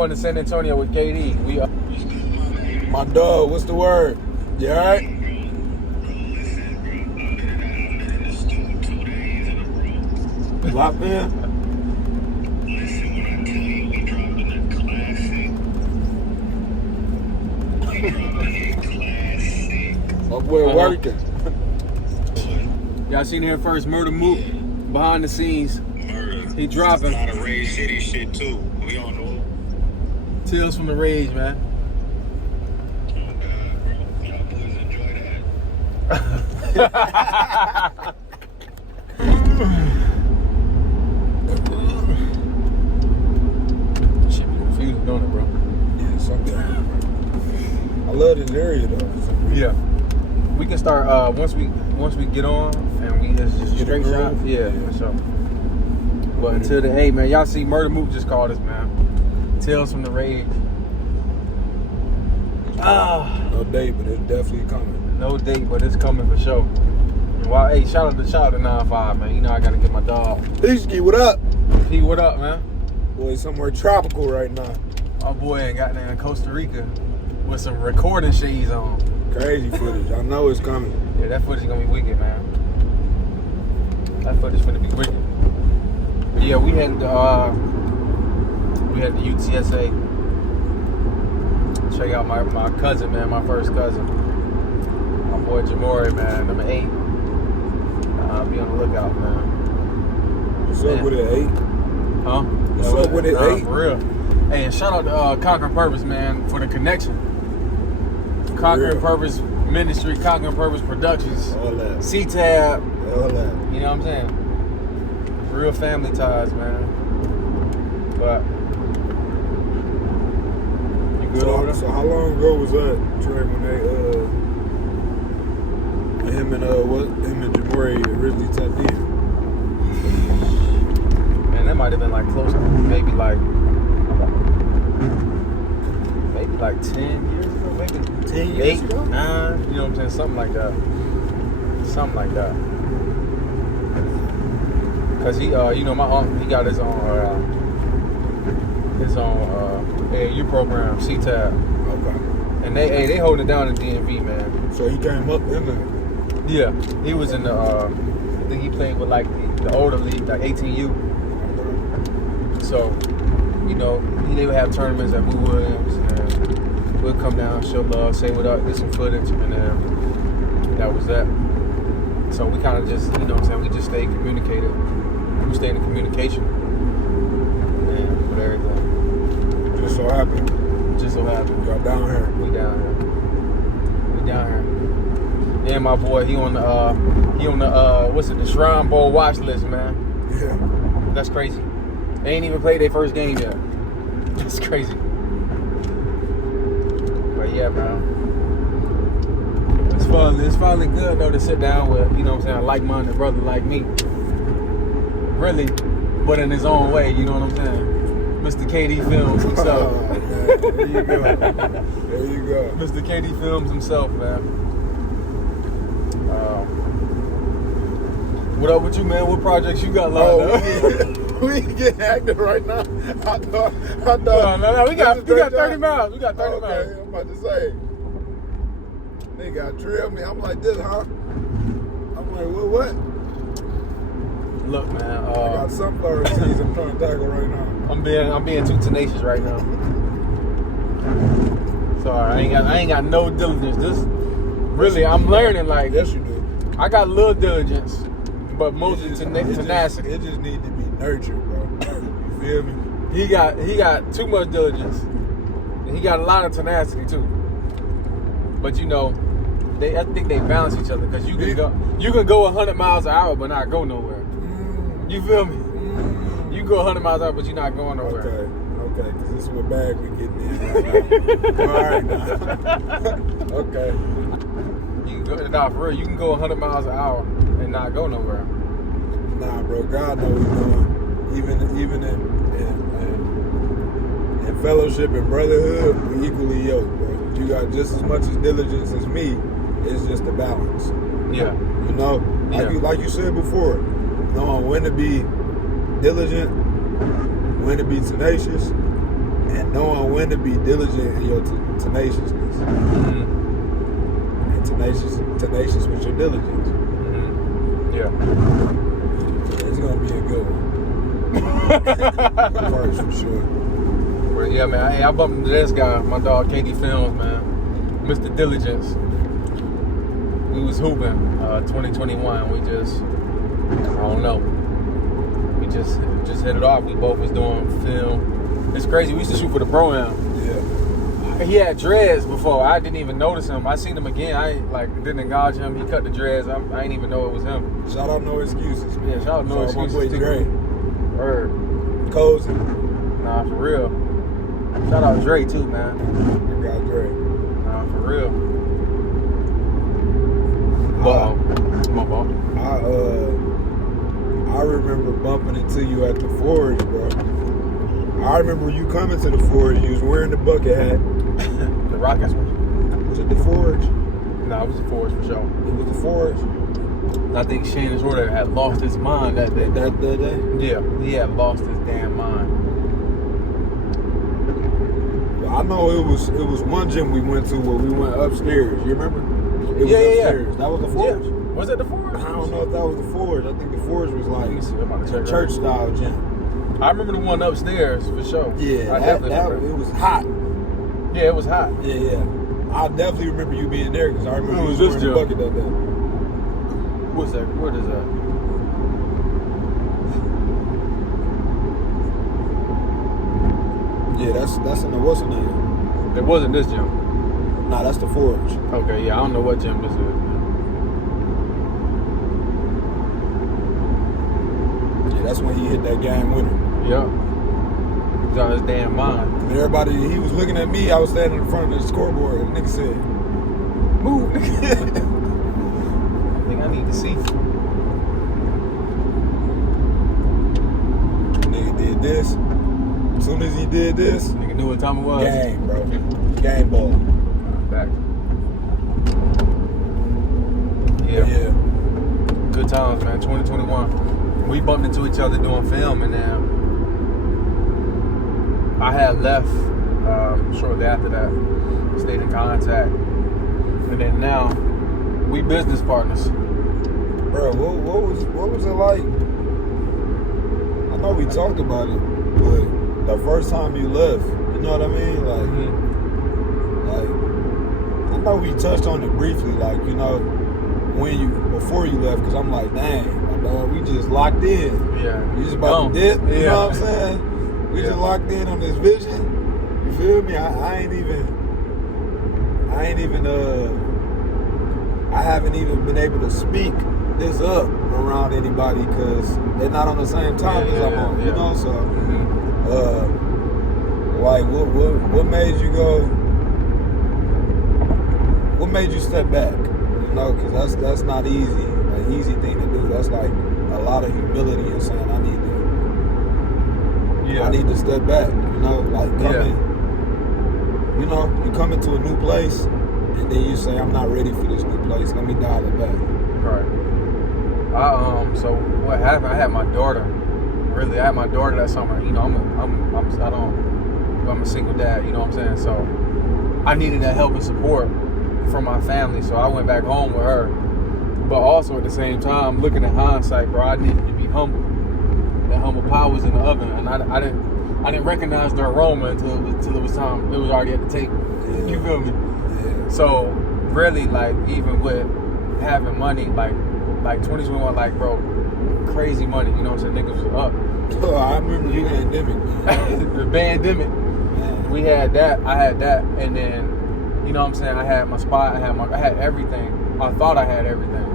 going to San Antonio with KD. My dog, what's the word? You alright? Locked in? My boy working. Y'all seen here first, Murder Mook, behind the scenes. Murder. He dropping. A lot of Rage City shit too. We don't know. Tales from the Rage, man. Oh God, bro. Y'all boys enjoy that. Shit be confusing, don't it, bro? Yeah, sometimes. I love this area though. Yeah. We can start once we get on and we just Get straight a groove? shot. Yeah, for sure. But until then, hey man, y'all see Murder Mook just called us, man. Tales from the Rage. No date, but it's definitely coming. No date, but it's coming for sure. And while, hey, shout out to 9-5, man. You know I gotta get my dog. Peachkey, what up? P, what up, man? Boy, somewhere tropical right now. My boy ain't got in Costa Rica with some recording shades on. Crazy footage. I know it's coming. Yeah, that footage gonna be wicked, man. That footage gonna be wicked. But yeah, we had the UTSA. Check out my cousin, man, my first cousin. My boy Jamori, man, number 8. Be on the lookout, man. What's up with it, 8? Huh? What's up with it, 8? For real. Hey, and shout out to Conquering Purpose, man, for the connection. Conquering Purpose Ministry, Conquering Purpose Productions, All that. C-Tab. All that. You know what I'm saying? Real family ties, man. But you good over there? So how long ago was that, Trey, when they him and Jamori originally tapped in? Man, that might have been like close to maybe like 10 years ago, maybe 10 years 8, ago? 9, you know what I'm saying? Something like that. Something like that. Cause he, you know, my uncle, he got his own AAU program, C-Tab, Okay. and they holding it down in DMV, man. So he came up in there. Yeah, he was in the. I think he played with like the older league, like 18U. So, you know, they would have tournaments at Boo Williams, and we'll come down, show love, say what up, get some footage, and that was that. So we kind of just, you know what I'm saying, we just stayed communicated. We stayed in communication, and with everything. Just so happened. Just so happened. Y'all down here. We down here. And my boy, he on the the Shrine Bowl watch list, man. Yeah. That's crazy. They ain't even played their first game yet. That's crazy. But yeah, man. It's finally good though to sit down with, you know what I'm saying, a like-minded brother like me. Really, but in his own way, you know what I'm saying? Mr. KD Films himself. Oh, man. There you go. There you go. Mr. KD Films himself, man. What up with you, man? What projects you got lined up? We ain't getting active right now. I thought. No. We got 30 miles. We got 30 okay, miles. I'm about to say. They got drilled me. I'm like this, huh? I'm like, what? Look, man. I got sunflower seeds I'm trying to tackle right now. I'm being too tenacious right now. Sorry, I ain't got no diligence. This really, I'm learning. Like, Yes, you do. I got a little diligence, but mostly tenacity. It just need to be nurtured, bro. You feel me? He got too much diligence. And he got a lot of tenacity too. But you know, I think they balance each other because you can go 100 miles an hour but not go nowhere. You feel me? You go 100 miles an hour but you're not going nowhere. Okay, because this is what bag we getting in right now. All right, now. Okay. You can go, nah, for real, you can go 100 miles an hour and not go nowhere. Nah, bro, God knows what he's doing. Even in fellowship and brotherhood, we equally yoked, bro. You got just as much as diligence as me. It's just a balance. Yeah. You know, like you said before, knowing when to be diligent, when to be tenacious, and knowing when to be diligent in your tenaciousness. Mm-hmm. And tenacious with your diligence. Mm-hmm. Yeah. It's gonna be a good one. First, for sure. But yeah, man. Hey, I bumped into this guy, my dog KD Films, man. Mr. Diligence. We was hooping 2021. We just, I don't know. We just hit it off. We both was doing film. It's crazy. We used to shoot for the Pro-Am. Yeah. He had dreads before. I didn't even notice him. I seen him again. I didn't acknowledge him. He cut the dreads. I didn't even know it was him. Shout out No Excuses, man. Yeah, shout out No Excuses. My boy Dre. Word. Cozy. Nah, for real. Shout out Dre too, man. I got Dre. Nah, for real. But my ball. I remember bumping into you at the Forge, bro. I remember you coming to the Forge. You was wearing the bucket hat. The Rockets one. Was it the Forge? Nah, it was the Forge for sure. It was the Forge. I think Shannon Shorter had lost his mind that day. That day? Yeah, he had lost his damn mind. I know it was one gym we went to where we went upstairs. You remember? It was upstairs. That was the Forge. Yeah. Was it the Forge? I don't know if that was the Forge. I think the Forge was like a church style gym. I remember the one upstairs for sure. Yeah, it was hot. Yeah, it was hot. Yeah. I definitely remember you being there because I remember you was wearing the bucket that day. What's that? What is that? Yeah, that's in the what's the name? It wasn't this gym. Nah, that's the Forge. Okay, yeah, I don't know what gym this is. Yeah, that's when he hit that game winner. Yeah. He's on his damn mind. And everybody, he was looking at me. I was standing in front of the scoreboard, and the nigga said, "Move." I think I need to see. Nigga did this. As soon as he did this, Nigga knew what time it was. game, bro. Game ball. Back. Yeah. Good times, man. 2021. We bumped into each other doing film, and then I had left shortly after that. Stayed in contact, and then now we business partners. Bro, what was it like? I know we talked about it, but the first time you left, you know what I mean? Like I know we touched on it briefly, like, you know, before you left, because I'm like, dang, my dog, we just locked in. Yeah. We just about to dip, you know what I'm saying? We just locked in on this vision. You feel me? I haven't even been able to speak this up around anybody because they're not on the same time as I'm on, you know? So, like, what made you go? What made you step back? You know, because that's not easy, an easy thing to do. That's like a lot of humility and saying I need to step back. You know, like coming. You know, you come into a new place, and then you say I'm not ready for this new place. Let me dial it back. Right. So what happened? I had my daughter. Really, I had my daughter that summer. You know, I'm a single dad. You know what I'm saying? So I needed that help and support from my family. So I went back home with her. But also at the same time, looking at hindsight, bro, I needed to be humble. That humble pie was in the oven, and I didn't recognize the aroma until it was time. It was already at the table. Yeah. You feel me? Yeah. So really, like, even with having money, like 2021, like, bro, crazy money. You know what I'm saying? Niggas was up. Oh, I remember the pandemic, man. The pandemic. Man. We had that. I had that, and then, you know what I'm saying? I had my spot. I had everything. I thought I had everything.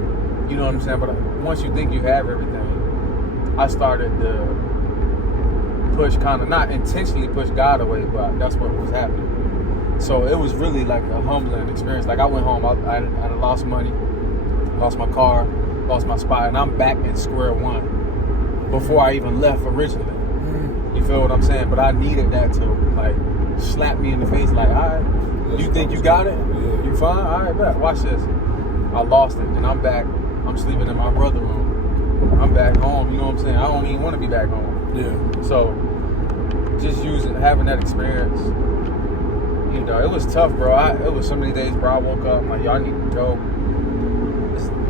You know what I'm saying? But once you think you have everything, I started to push, kind of not intentionally push God away, but that's what was happening. So it was really like a humbling experience. Like I went home, I had lost money, lost my car, lost my spot, and I'm back at square one before I even left originally. You feel what I'm saying? But I needed that to like slap me in the face, like, all right, you think you got it? Yeah. You fine? All right, bet. Watch this. I lost it, and I'm back. I'm sleeping in my brother's room. I'm back home. You know what I'm saying? I don't even want to be back home. Yeah. So just having that experience, you know, it was tough, bro. It was so many days, bro. I woke up, I'm like, y'all need to go.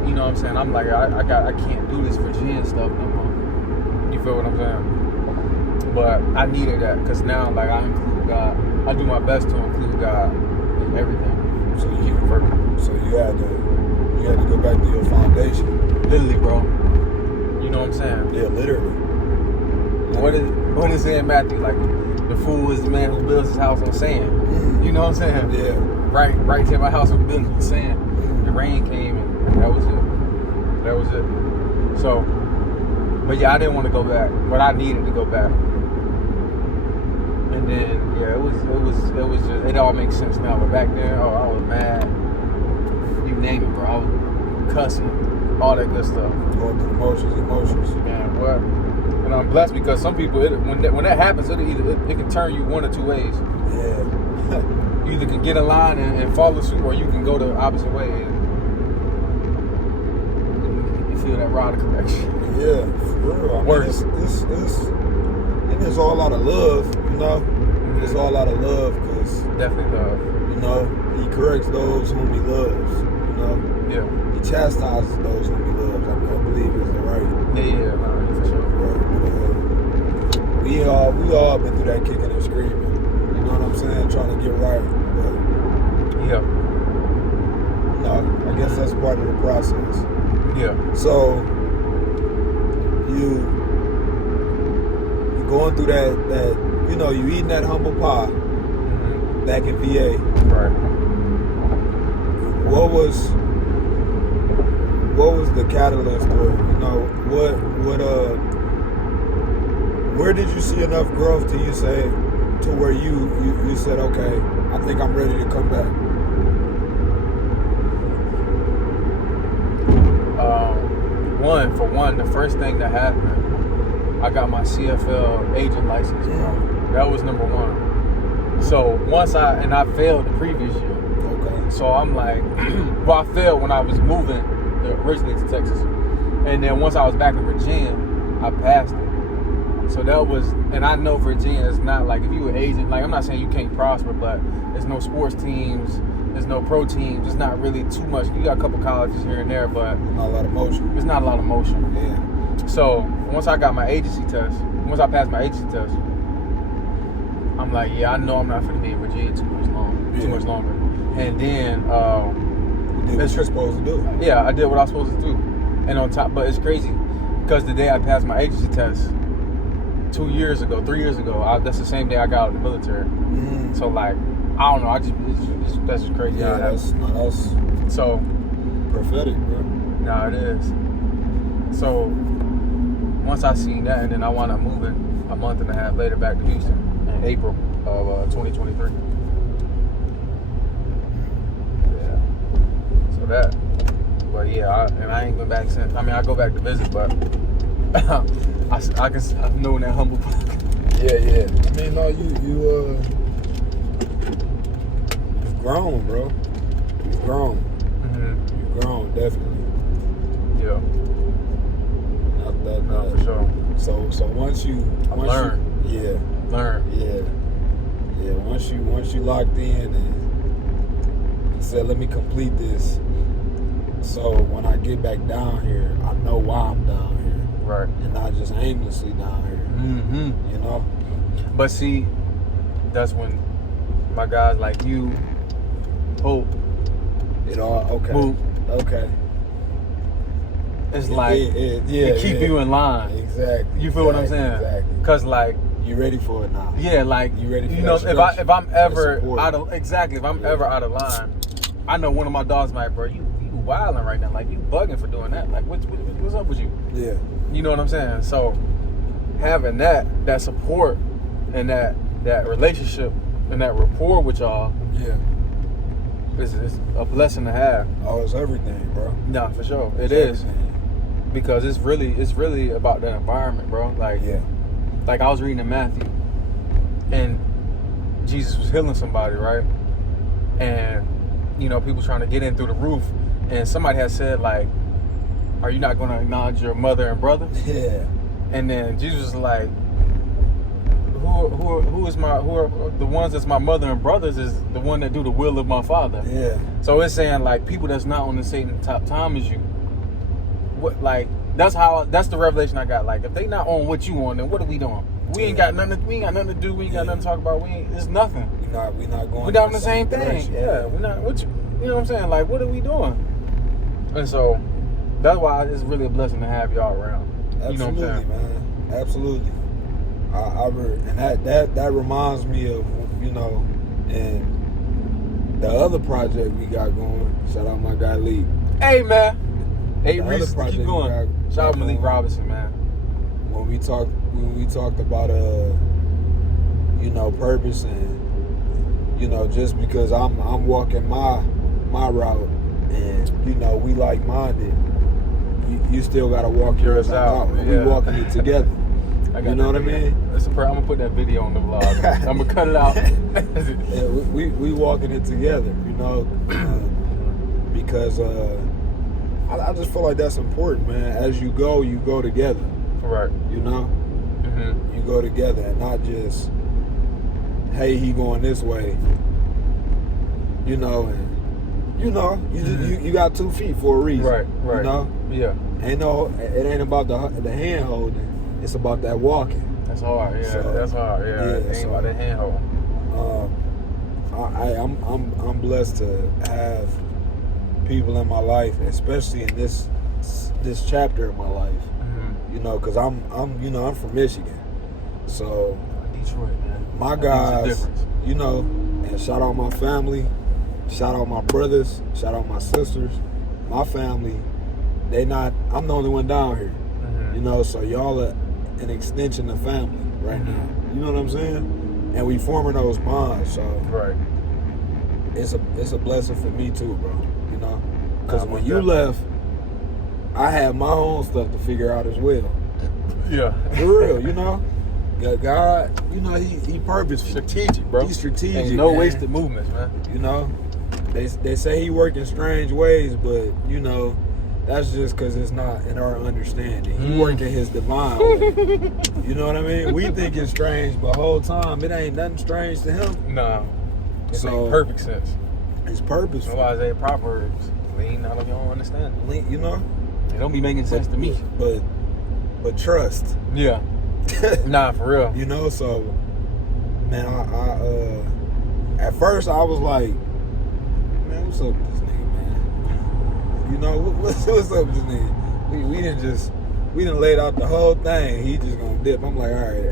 You know what I'm saying? I'm like, I can't do this Virginia stuff no more. You feel what I'm saying? But I needed that because now, like, I include God. I do my best to include God in everything. So you had to go back to your foundation. Literally, bro. You know what I'm saying? Yeah, literally. What is it in Matthew? Like, the fool is the man who builds his house on sand. You know what I'm saying? Yeah. Right to my house was built on sand. The rain came and that was it. So, but yeah, I didn't want to go back, but I needed to go back. And then yeah, it was just, it all makes sense now. But back then, I was mad. You name it, bro. I was cussing, all that good stuff. Going through emotions. Yeah, but and I'm blessed because some people, when that happens, it can turn you one or two ways. Yeah. You either can get in line and follow suit, or you can go the opposite way and you feel that rod of correction. Yeah, for real. I mean, it's all out of love, you know. Mm-hmm. It's all out of love because Definitely love. you know he corrects those whom he loves. You know. Yeah. He chastises those whom he loves. I believe is the right. Yeah, for sure. Right. We all been through that kicking and screaming. You know what I'm saying? Trying to get right. But Yeah. no, I guess that's part of the process. Yeah. So you going through that you know, you eating that humble pie back in VA. Right. What was the catalyst, or you know, where did you see enough growth to you say to where you said, okay, I think I'm ready to come back? For one, the first thing that happened, I got my CFL agent license, bro. That was number one. So once I failed the previous year. Okay. So I'm like, well, I failed when I was moving originally to Texas. And then once I was back in Virginia, I passed it. So that was, and I know Virginia is not like, if you were agent, like I'm not saying you can't prosper, but there's no sports teams, there's no pro teams, it's not really too much. You got a couple colleges here and there, but Not a lot of motion. there's not a lot of motion. Yeah. So once I got my agency test, once I passed my agency test, I'm like, yeah, I know I'm not going to be in Virginia too much longer. And then You did what you're supposed to do. yeah, I did what I was supposed to do. And on top, but it's crazy because the day I passed my agency test 3 years ago, that's the same day I got out of the military. So like, I don't know, that's just crazy. Yeah, that's so prophetic, bro. nah, it is. So once I seen that, and then I wound up moving a month and a half later back to Houston in April of 2023. Yeah. So that. But yeah, I ain't been back since. I mean, I go back to visit, but I've known that humble. Yeah. I mean, no, you've grown, bro. You've grown. Mm-hmm. You've grown, definitely. Yeah. No, for sure. So once you Learn. Once you locked in and said, let me complete this. So when I get back down here, I know why I'm down here. Right. And not just aimlessly down here. Mm-hmm. You know? But see, that's when my guys like you, Hope, It all, okay. Moop, Okay. it's like, it keep you in line. Exactly. You feel what I'm saying? Exactly. Cause like, You ready for it now? yeah, like, You ready for you that know, structure, if I'm ever that support. ever out of line, I know one of my dogs might, bro, you wilding right now, like you bugging for doing that. Like what's up with you? Yeah. You know what I'm saying? So having that support and that relationship and that rapport with y'all Yeah. is a blessing to have. Oh, it's everything, bro. Nah, for sure. It's It is. everything. Because it's really about that environment, bro. Like, Yeah. like I was reading in Matthew and Jesus was healing somebody, right? And, you know, people trying to get in through the roof, and somebody had said, like, are you not going to acknowledge your mother and brother? Yeah. And then Jesus was like, who are the ones that's my mother and brothers is the one that do the will of my Father. Yeah. So it's saying like people that's not on the same top time as you. What like that's the revelation I got. Like if they not on what you on, then what are we doing? We ain't got nothing to do. We ain't got nothing to talk about. It's nothing. We not going. We not on the same direction. thing. Yeah, we're not. You know what I'm saying? Like what are we doing? And so that's why it's really a blessing to have y'all around. Absolutely, You know what I'm saying? man. Absolutely. And that reminds me of, you know, and the other project we got going. Shout out my guy Lee. Hey man. Hey The Reese, other project keep going. we Shout out got Malik going. Robinson, man. When we talked about you know, purpose and, you know, just because I'm walking my route and, you know, we like minded, you still gotta walk yours out. And Yeah. we walking it together. You know what I mean? I'm gonna put that video on the vlog. I'm gonna cut it out. Yeah, we walking it together, you know, because I just feel like that's important, man. As you go together. Right. You know, Mm-hmm. you go together and not just, hey, he going this way. You know, and you got 2 feet for a reason. Right. You know, Yeah. it ain't about the hand holding. It's about that walking. That's hard. Yeah. So, that's hard. Yeah. It ain't so, about that handhold. I'm blessed to have people in my life, especially in this chapter of my life. Mm-hmm. You know, because I'm from Michigan, so Detroit, man. my That makes a guys, difference. you know, and shout out my family, shout out my brothers, shout out my sisters, my family. I'm the only one down here. Mm-hmm. You know, so y'all are an extension of family right now. You know what I'm saying? And we forming those bonds, so Right. it's a blessing for me too, bro. You know, because Nah, when most you definitely. left, I had my own stuff to figure out as well. Yeah. For real, you know. God, you know, he purposeful. Strategic, bro. He's strategic. Ain't no man. wasted movements, man. You know, they say he work in strange ways, but you know, that's just because it's not in our understanding. He work in his divine way. You know what I mean? We think it's strange, but the whole time it ain't nothing strange to him. No. It So- makes perfect sense. It's purposeful. Otherwise, they Proverbs lean out of your own understanding. You know, They don't be making sense to me. but trust. Yeah. Nah, for real. You know, so man, I at first I was like, man, what's up with this nigga, man? You know, what's up with this nigga? We didn't laid out the whole thing. He just gonna dip. I'm like, all right.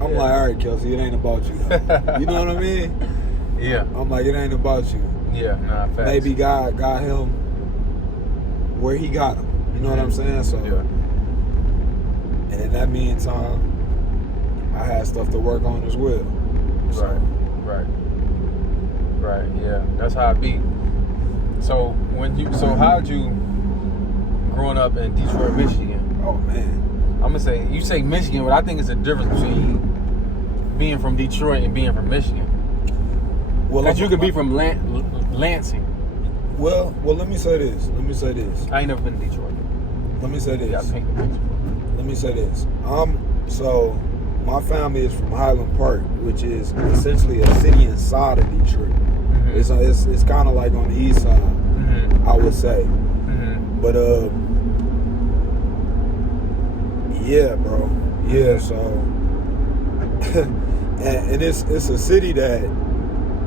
All right, Kelcey, it ain't about you. Though. You know what I mean? Yeah. I'm like, it ain't about you. Yeah, nah, facts. Maybe God got him where he got him. You know what I'm saying? So, Yeah. and in that meantime, I had stuff to work on as well. So, Right, yeah. That's how it be. So how'd you growing up in Detroit, Michigan? oh man. I'm gonna say you say Michigan, but I think it's a difference between being from Detroit and being from Michigan. Well, Because you could be from Lansing. Well, let me say this. I ain't never been to Detroit. Let me say You got this. paint the picture. Let me say this. So my family is from Highland Park, which is essentially a city inside of Detroit. Mm-hmm. It's kind of like on the east side, Mm-hmm. I would say. Mm-hmm. But yeah, bro. Yeah, so and it's a city that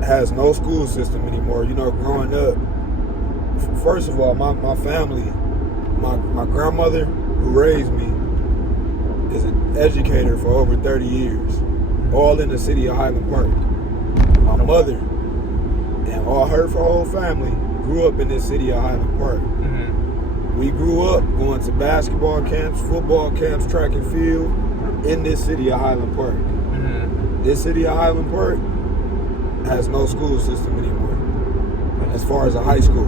has no school system anymore. You know, growing up, first of all, my family, my grandmother who raised me is an educator for over 30 years, all in the city of Highland Park. My mother and all her whole family grew up in this city of Highland Park. Mm-hmm. We grew up going to basketball camps, football camps, track and field in this city of Highland Park. Mm-hmm. This city of Highland Park has no school system anymore, as far as a high school.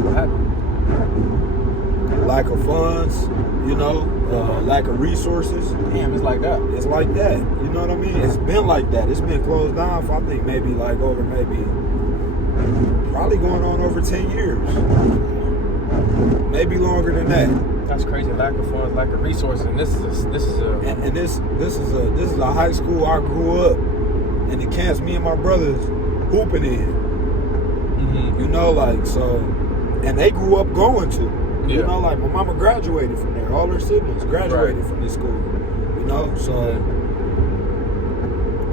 What happened? Lack of funds, you know, lack of resources. Damn, it's like that. It's like that, you know what I mean? It's been like that. It's been closed down for, I think, probably going on over 10 years. maybe longer than that. That's crazy. Lack of funds, lack of resources, and this is a high school I grew up, and the camps me and my brothers hooping in. You know, like, so, and they grew up going to. You know, like, my mama graduated from there. All her siblings graduated from this school. You know, so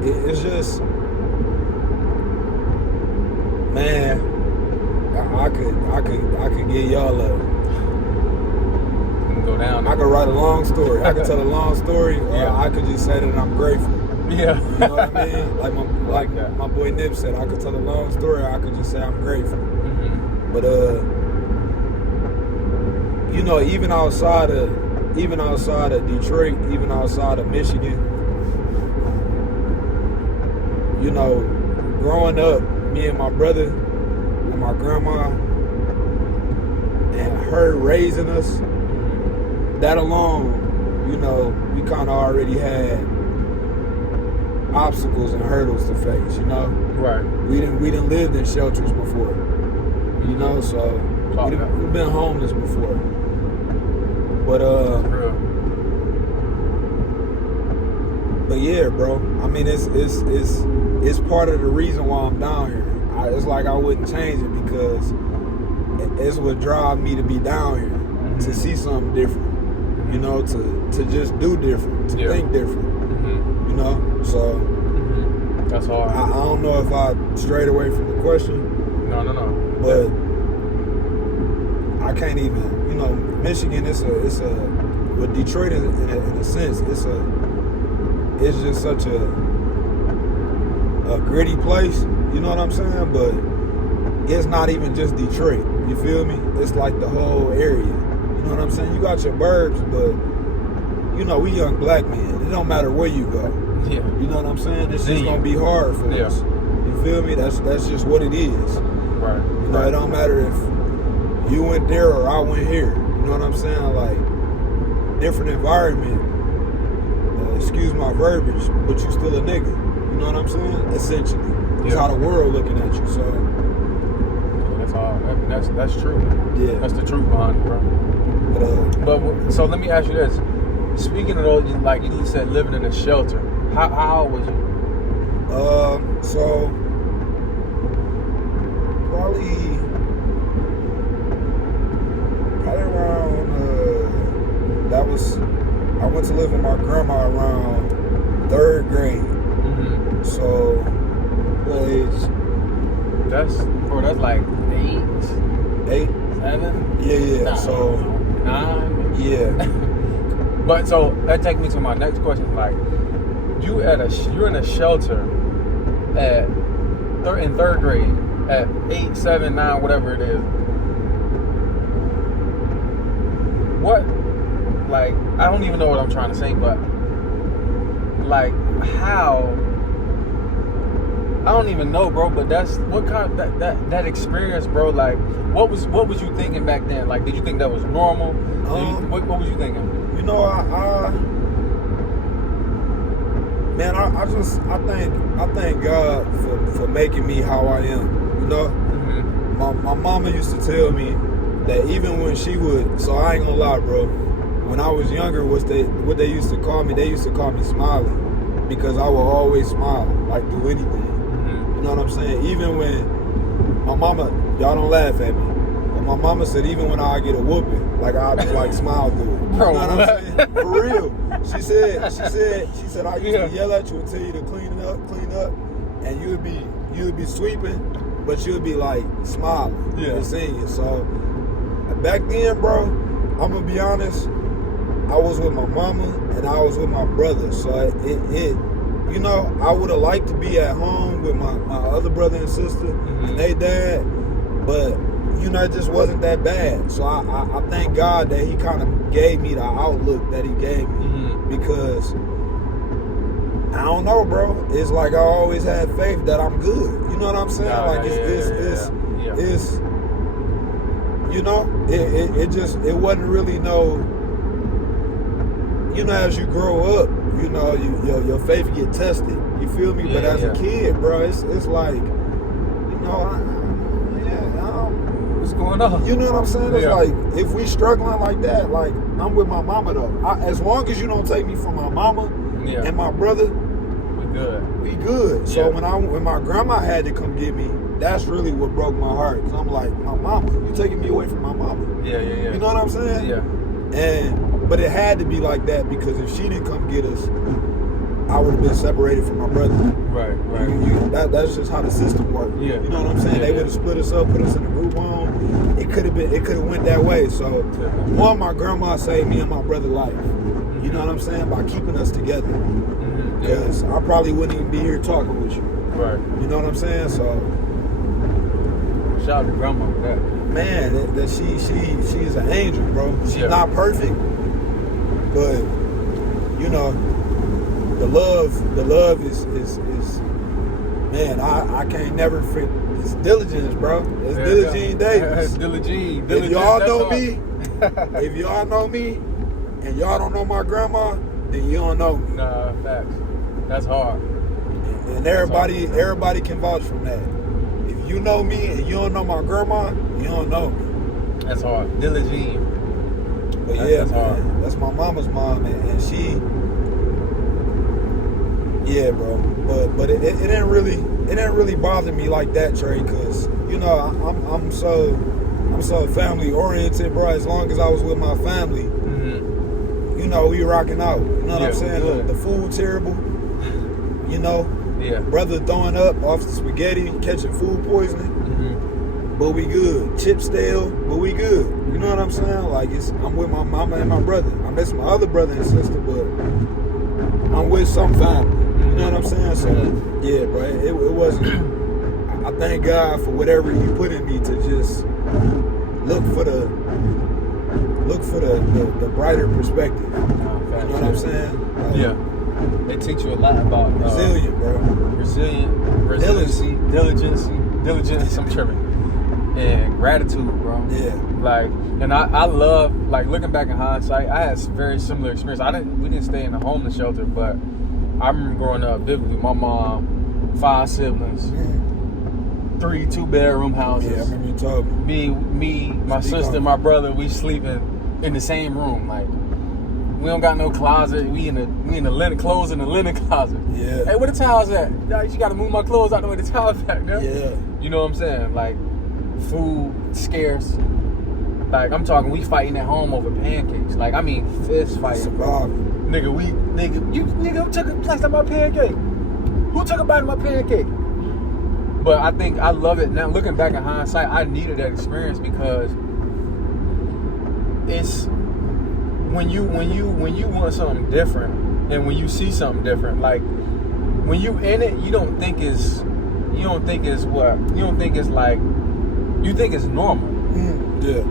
it's just, man, I could get y'all go down. I could write a long story. I could tell a long story, or I could just say that I'm grateful. Yeah. You know what I mean? Like my boy Nip said, I could tell a long story, or I could just say I'm grateful. But you know, even outside of Detroit, even outside of Michigan, you know, growing up, me and my brother and my grandma, and her raising us, that alone, you know, we kind of already had obstacles and hurdles to face, you know? Right. We didn't live in shelters before, you know, so we've been homeless before. But yeah, bro. I mean, it's part of the reason why I'm down here. It's like I wouldn't change it, because it's what drives me to be down here, to see something different. You know, to just do different, to think different. You know, so that's hard. I don't know if I strayed away from the question. No. But I can't even. You know, Michigan. It's a. With Detroit, in a sense, it's just such a gritty place. You know what I'm saying? But it's not even just Detroit. You feel me? It's like the whole area. You know what I'm saying? You got your burbs, but you know, we young black men. It don't matter where you go. Yeah. You know what I'm saying? It's just gonna be hard for us. You feel me? That's just what it is. Right. You know, it don't matter if you went there or I went here. You know what I'm saying? Like, different environment. Excuse my verbiage, but you still a nigga. You know what I'm saying? Essentially. It's how the world looking at you. So that's all. That's true. Yeah. That's the truth behind it, bro. But so let me ask you this. Speaking of those, like you said, living in a shelter, how old was you? So probably around I went to live with my grandma around 3rd grade. So what age? That's like 8, 7. Yeah. No, so 9. Yeah. But so that takes me to my next question. Like, you're in a shelter in 3rd grade at 8, 7, 9, whatever it is. What? Like, I don't even know what I'm trying to say, but like, how? I don't even know, bro. But that's what kind of, that experience, bro. Like, what was you thinking back then? Like, did you think that was normal? What was you thinking? You know, I thank God for making me how I am. You know, my mama used to tell me that even when she would, so I ain't gonna lie, bro. When I was younger, what they used to call me, they used to call me Smiley, because I would always smile, like do anything. You know what I'm saying? Even when my mama, y'all don't laugh at me, but my mama said even when I get a whooping, like I just like smile through it. You know what I'm saying? For real. She said I used to yell at you and tell you to clean up, and you would be sweeping, but you would be like smiling and singing. So back then, bro, I'm gonna be honest, I was with my mama and I was with my brother. So it you know, I would have liked to be at home with my other brother and sister and they dad, but you know, it just wasn't that bad. So I thank God that he kind of gave me the outlook that he gave me, because I don't know, bro. It's like I always had faith that I'm good. You know what I'm saying? Like it's you know, it wasn't really no. You know, as you grow up, you know, your faith get tested. You feel me? But as a kid, bro, it's like, you know, what's going on? You know what I'm saying? It's Yeah. like, if we struggling like that, like, I'm with my mama though. As long as you don't take me from my mama Yeah. and my brother, We good. we good. So Yeah. when my grandma had to come get me, that's really what broke my heart. Cause I'm like, my mama, you taking me away from my mama. Yeah. You know what I'm saying? Yeah. But it had to be like that because if she didn't come get us, I would have been separated from my brother. Right. That's just how the system worked. Yeah. You know what I'm saying? Yeah, They would have split us up, put us in a group home. It could have went that way. So one, my grandma saved me and my brother life. You know what I'm saying? By keeping us together. Mm-hmm. Yeah. Because I probably wouldn't even be here talking with you. Right. You know what I'm saying? So Shout out to grandma for that. man, that she's an angel, bro. She's not perfect, but you know, the love is man, I can't never forget. It's diligence, bro. It's Diligence Davis. Diligence. If y'all know me, if y'all know me, and y'all don't know my grandma, then you don't know me. Nah, facts. That's hard. And everybody can vouch from that. If you know me and you don't know my grandma, you don't know me. That's hard. Diligence. But That's man, hard. that's my mama's mom, and she, yeah, bro. But it didn't really bother me like that, Trey, because you know I'm so family oriented, bro. As long as I was with my family, Mm-hmm. you know, we rocking out. You know what I'm Yeah, saying? good. The food terrible, you know. Yeah. Brother throwing up off the spaghetti, catching food poisoning. Mm-hmm. But we good. Chip stale, but we good. You know what I'm saying? Like, I'm with my mama and my brother. I miss my other brother and sister, but I'm with some family. You know what I'm saying? So, yeah, bro, it wasn't. I thank God for whatever He put in me to just look for the brighter perspective. You know what I'm saying? Like, Yeah. They teach you a lot about resilient, bro. resiliency, diligence, I'm tripping. And gratitude, bro. Yeah. Like, and I love, like, looking back in hindsight, I had very similar experience. We didn't stay in a homeless shelter, but I remember growing up vividly. My mom, 5 siblings, 3 2-bedroom houses. Yeah, I remember you told me. Me, my Speak sister, on. my brother, we sleeping in the same room. Like, we don't got no closet. We in the linen clothes in the linen closet. Yeah. Hey, where the towels at? You gotta move my clothes out the way the towels back there. Yeah. You know what I'm saying? Like, food scarce. Like, I'm talking, we fighting at home over pancakes. Like, I mean, fist fighting. Surviving. Nigga, who took a slice of my pancake? Who took a bite of my pancake? But I think I love it now. Looking back in hindsight, I needed that experience because it's when you want something different and when you see something different, like when you in it, you don't think it's normal. Yeah.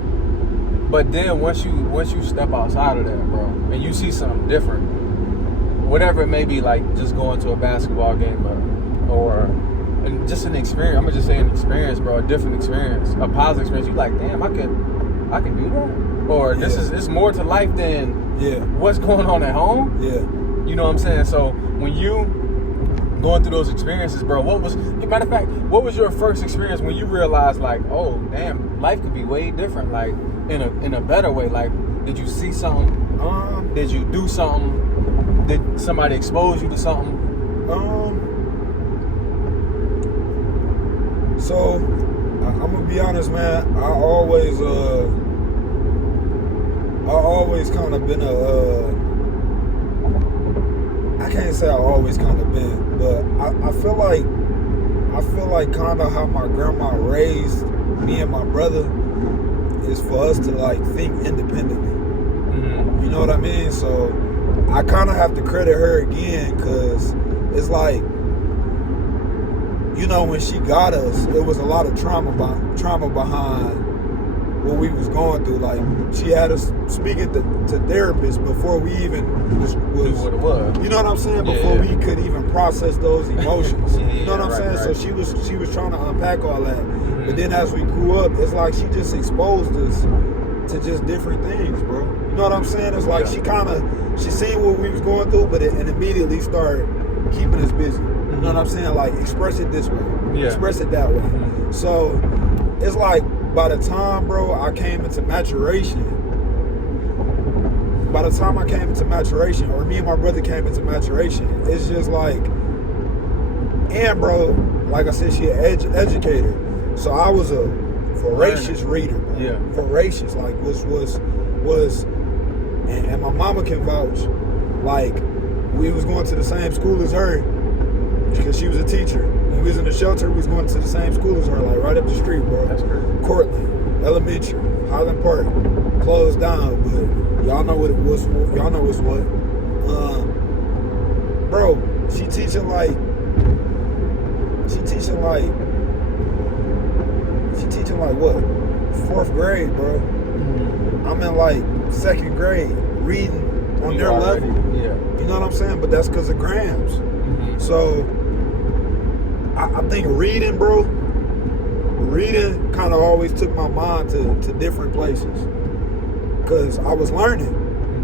But then once you step outside of that, bro, and you see something different, whatever it may be, like just going to a basketball game or just an experience. I'm gonna just say an experience, bro, a different experience, a positive experience. You like, damn, I can do that, or it's more to life than what's going on at home. Yeah. You know what I'm saying? So when you going through those experiences, bro, matter of fact, what was your first experience when you realized, like, oh damn, life could be way different, like in a better way? Like, did you see something? Did you do something? Did somebody expose you to something? So I'm gonna be honest, man. I always kind of been I can't say I always kind of been, but I feel like kind of how my grandma raised me and my brother is for us to like think independently. Mm-hmm. You know what I mean? So I kind of have to credit her again, because it's like, you know, when she got us, it was a lot of trauma behind what we was going through. Like, she had us speaking to therapists before we even was what it was. You know what I'm saying? Before we could even process those emotions. You know what I'm saying? Right. So she was trying to unpack all that. Mm-hmm. But then as we grew up, it's like she just exposed us to just different things, bro. You know what I'm saying? It's like she seen what we was going through, but it immediately started keeping us busy. You know what I'm saying? Like, express it this way. Yeah. Express it that way. Mm-hmm. So it's like by the time, bro, I came into maturation, or me and my brother came into maturation, it's just like, and bro, like I said, she an educator. So I was a voracious reader, bro. Yeah. Voracious, like was, and my mama can vouch, like we was going to the same school as her because she was a teacher. When we was in the shelter, we was going to the same school as her, like right up the street, bro. That's great. Cortland Elementary, Highland Park, closed down, but y'all know what it was. Y'all know what's what. Bro, she teaching like 4th grade, bro. I'm in like 2nd grade reading on their level. Yeah. You know what I'm saying? But that's because of grams. Mm-hmm. So I think reading, bro, kind of always took my mind to different places. Because I was learning.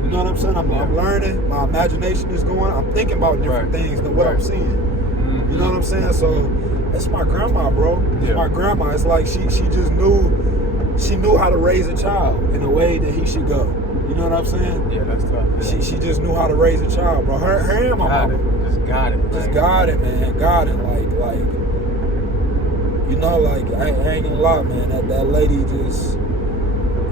You know what I'm saying? I'm learning. My imagination is going. I'm thinking about different things than what I'm seeing. Mm-hmm. You know what I'm saying? So it's my grandma, bro. It's my grandma. It's like she just knew how to raise a child in a way that he should go. You know what I'm saying? Yeah, that's tough. Yeah. She just knew how to raise a child, bro. Her and my mama. Just got it. Just got it, man. Got it. Like, you know, like, I ain't gonna lie, man. That lady just,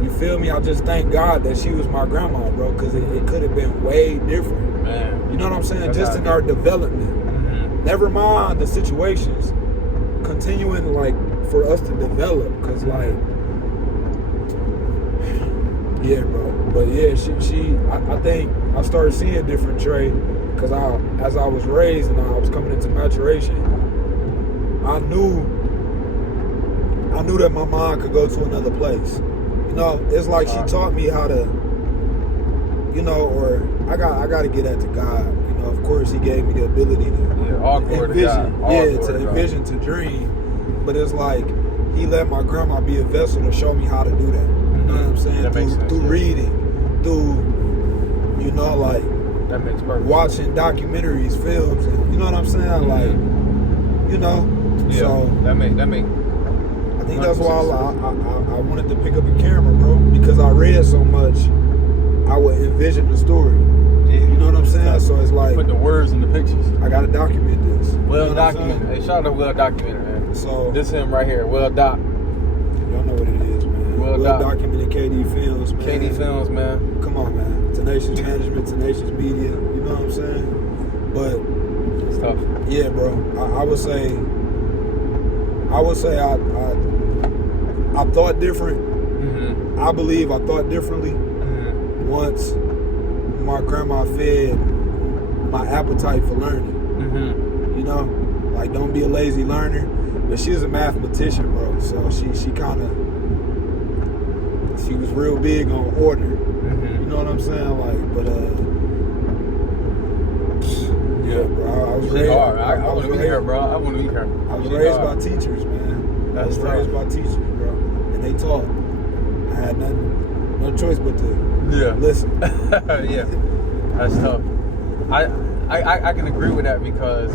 you feel me? I just thank God that she was my grandma, bro, because it could have been way different. Man. You know what I'm saying? That's just in our development. Mm-hmm. Never mind the situations. Continuing, like, for us to develop, because, like, yeah, bro. But yeah, I think I started seeing different Trey, because as I was raised and I was coming into maturation, I knew that my mind could go to another place. You know, it's like she taught me how to, you know, or I got to get that to God. You know, of course, He gave me the ability to envision, to envision, to dream. But it's like He let my grandma be a vessel to show me how to do that. You know what I'm saying? Through reading, through, you know, like that makes perfect watching documentaries, films, and you know what I'm saying? Mm-hmm. Like, you know, so that make. I think that's why I wanted to pick up a camera, bro, because I read so much. I would envision the story. Yeah, you know what I'm saying? So it's like put the words in the pictures. I gotta document this. Well documented. Hey, shout out to well documented, man. So this him right here, well doc. Y'all know what it is, man. Well documented KD Films, man. KD Films, man. Come on, man. Tenacious Management, Tenacious Media. You know what I'm saying? But it's tough. Yeah, bro. I would say I thought different. Mm-hmm. I believe I thought differently once my grandma fed my appetite for learning. Mm-hmm. You know, like don't be a lazy learner. But she was a mathematician, bro. So she was real big on order. Mm-hmm. You know what I'm saying? Like, but yeah, bro. I was raised. I want to be here, bro. I want to be here. I was raised by teachers, man. I was raised by teachers, bro, and they taught. I had no choice but to listen. Yeah, that's tough. I can agree with that because,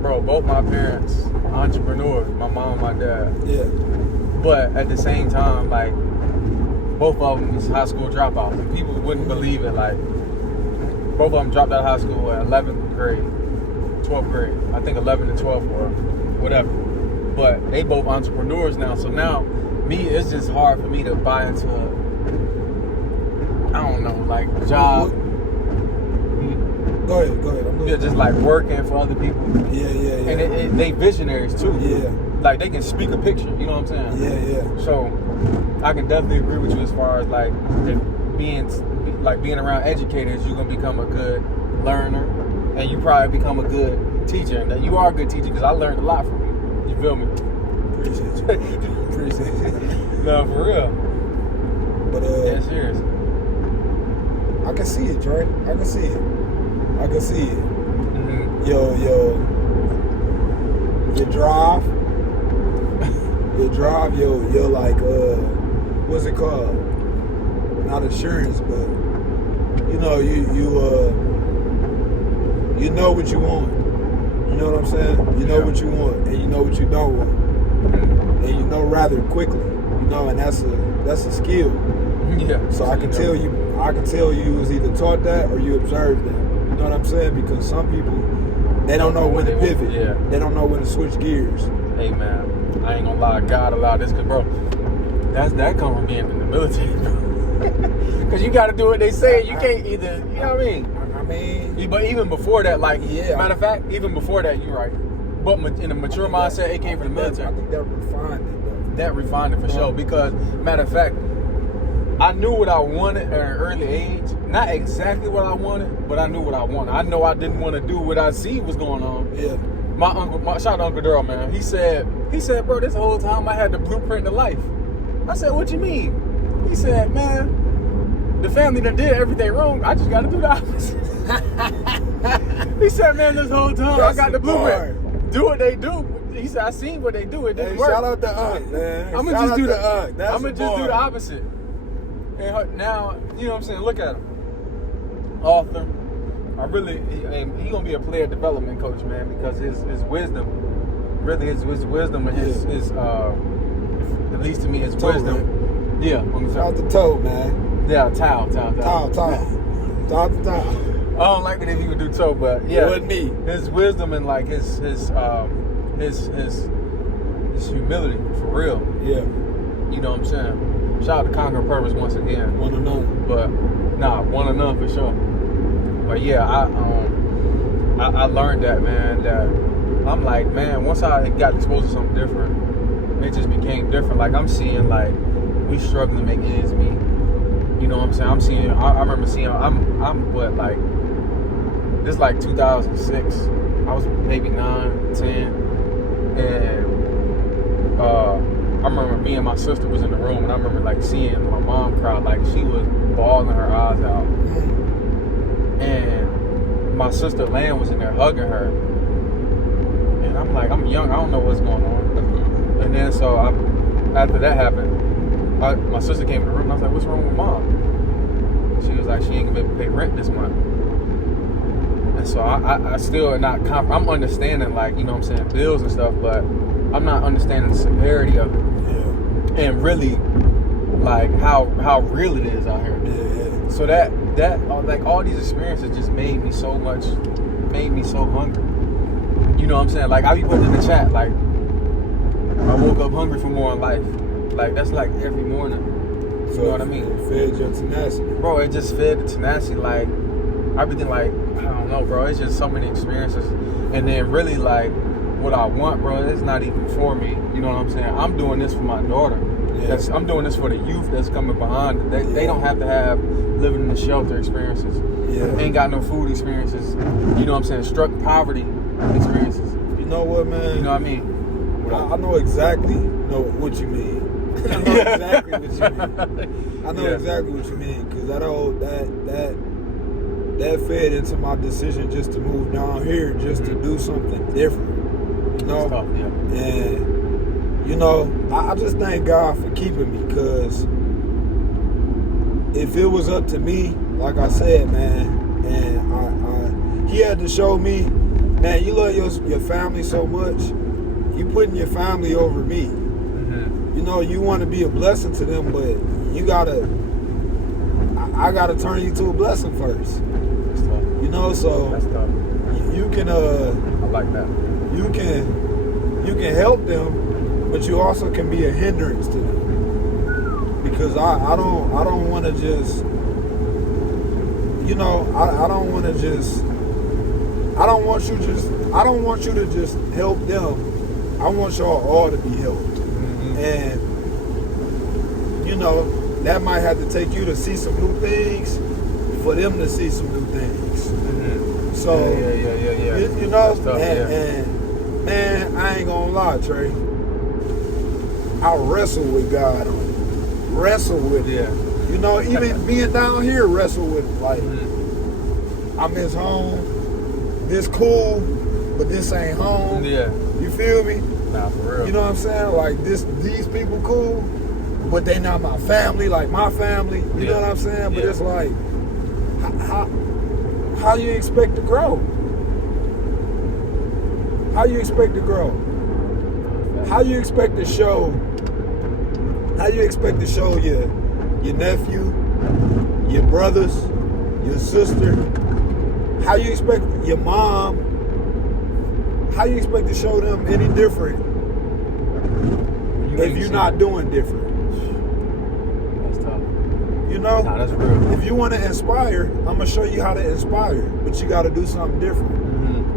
bro, both my parents entrepreneurs, my mom and my dad. Yeah. But at the same time, like, both of them is high school dropouts, and people wouldn't believe it. Like, both of them dropped out of high school at 11th grade, 12th grade. I think 11 and 12 or whatever. But they both entrepreneurs now. So now, me, it's just hard for me to buy into, I don't know, like, job. Go ahead. Yeah, just like working for other people. Yeah. And they visionaries too. Yeah. Like they can speak a picture, you know what I'm saying? Yeah. So I can definitely agree with you as far as like being around educators, you're gonna become a good learner, and you probably become a good teacher. And that you are a good teacher because I learned a lot from you. You feel me? Appreciate you. No, for real. But yeah, serious. I can see it, Trey. I can see it. Mm-hmm. Your drive, your like what's it called? Not assurance, but you know you know what you want. You know what I'm saying? You know what you want, and you know what you don't want, and you know rather quickly. You know, and that's a skill. Yeah. So I can tell you was either taught that or you observed that. You know what I'm saying? Because some people, they don't know when to pivot. Yeah. They don't know when to switch gears. Hey man, I ain't gonna lie, God allowed this, cause bro, that come from being in the military, bro. Cause you gotta do what they say. You can't either, you know what I mean? But even before that, like, matter of fact, even before that, you're right. But in a mature mindset, it came from the military. I think that refined it, though. That refined it for sure. Because, matter of fact, I knew what I wanted at an early age. Not exactly what I wanted, but I knew what I wanted. I know I didn't want to do what I see was going on. Yeah. My uncle, shout out to Uncle Daryl, man. He said, bro, this whole time I had the blueprint to life. I said, what you mean? He said, man, the family that did everything wrong, I just got to do the opposite. He said, man, this whole time I got the blueprint. Do what they do. He said, I seen what they do. It didn't work. Shout out to Unc, man. I'm gonna just do the opposite. And now, you know what I'm saying? Look at him. Author. He gonna be a player development coach, man, because his wisdom, really his wisdom and his at least to me, his wisdom. Man. Yeah. Shout out to Toe, man. Yeah, Tao. Shout out to Toe. I don't like it if he would do toe, but yeah, it wasn't me. His wisdom and like his humility for real. Yeah. You know what I'm saying? Shout out to Conquer Purpose once again. One of none. But one of none for sure. But yeah, I learned that, man. That I'm like, man, once I got exposed to something different, it just became different. Like I'm seeing like we struggling to make ends meet. You know what I'm saying? I remember seeing. I'm what like. This is like 2006. I was maybe 9, 10, and I remember me and my sister was in the room, and I remember like seeing my mom cry, like she was bawling her eyes out, and my sister Lan was in there hugging her, and I'm like, I'm young, I don't know what's going on, and then so after that happened, my sister came in the room, and I was like, what's wrong with mom? She was like, she ain't gonna be able to pay rent this month. And so I still not I'm understanding, like, you know what I'm saying, bills and stuff, but I'm not understanding the severity of it. Yeah. And really, like, how real it is out here. Yeah. So that like, all these experiences just made me so hungry. You know what I'm saying? Like, I be putting in the chat, like, I woke up hungry for more in life. Like, that's like every morning. You know what I mean? It fed your tenacity. Bro, it just fed the tenacity. Like, everything, like, I don't know, bro. It's just so many experiences. And then really, like, what I want, bro, it's not even for me. You know what I'm saying? I'm doing this for my daughter. Yeah. I'm doing this for the youth that's coming behind. They don't have to have living in the shelter experiences. Yeah. Ain't got no food experiences. You know what I'm saying? Struck poverty experiences. You know what, man? You know what I mean? I know exactly what you mean. I know exactly what you mean. I know exactly what you mean, because that fed into my decision just to move down here, just to do something different. You know? Tough, yeah. And, you know, I just thank God for keeping me, because if it was up to me, like I said, man, and he had to show me, man, you love your family so much, you putting your family over me. Mm-hmm. You know, you want to be a blessing to them, but I gotta turn you to a blessing first. That's tough. You know, so That's tough. you can I like that. you can help them, but you also can be a hindrance to them. Because I don't want to just, you know, I don't want you to just help them. I want y'all all to be helped. Mm-hmm. And, you know, that might have to take you to see some new things for them to see some new things. Mm-hmm. So, yeah. You know, Tough, and man, I ain't gonna lie, Trey. I wrestle with God on it. Wrestle with it. Yeah. You know, even being down here, wrestle with it. Like, Mm-hmm. I miss home. This cool, but this ain't home. Yeah. You feel me? Nah, for real. You know what I'm saying? Like, these people cool, but they not my family, like my family. You know what I'm saying? But it's like, how you expect to grow? How you expect to grow? How you expect to show How you expect to show your nephew, your brothers, your sister? How you expect your mom? How you expect to show them any different if you're not doing different? That's tough. You know? Nah, that's real. If you want to inspire, I'm gonna show you how to inspire, but you got to do something different,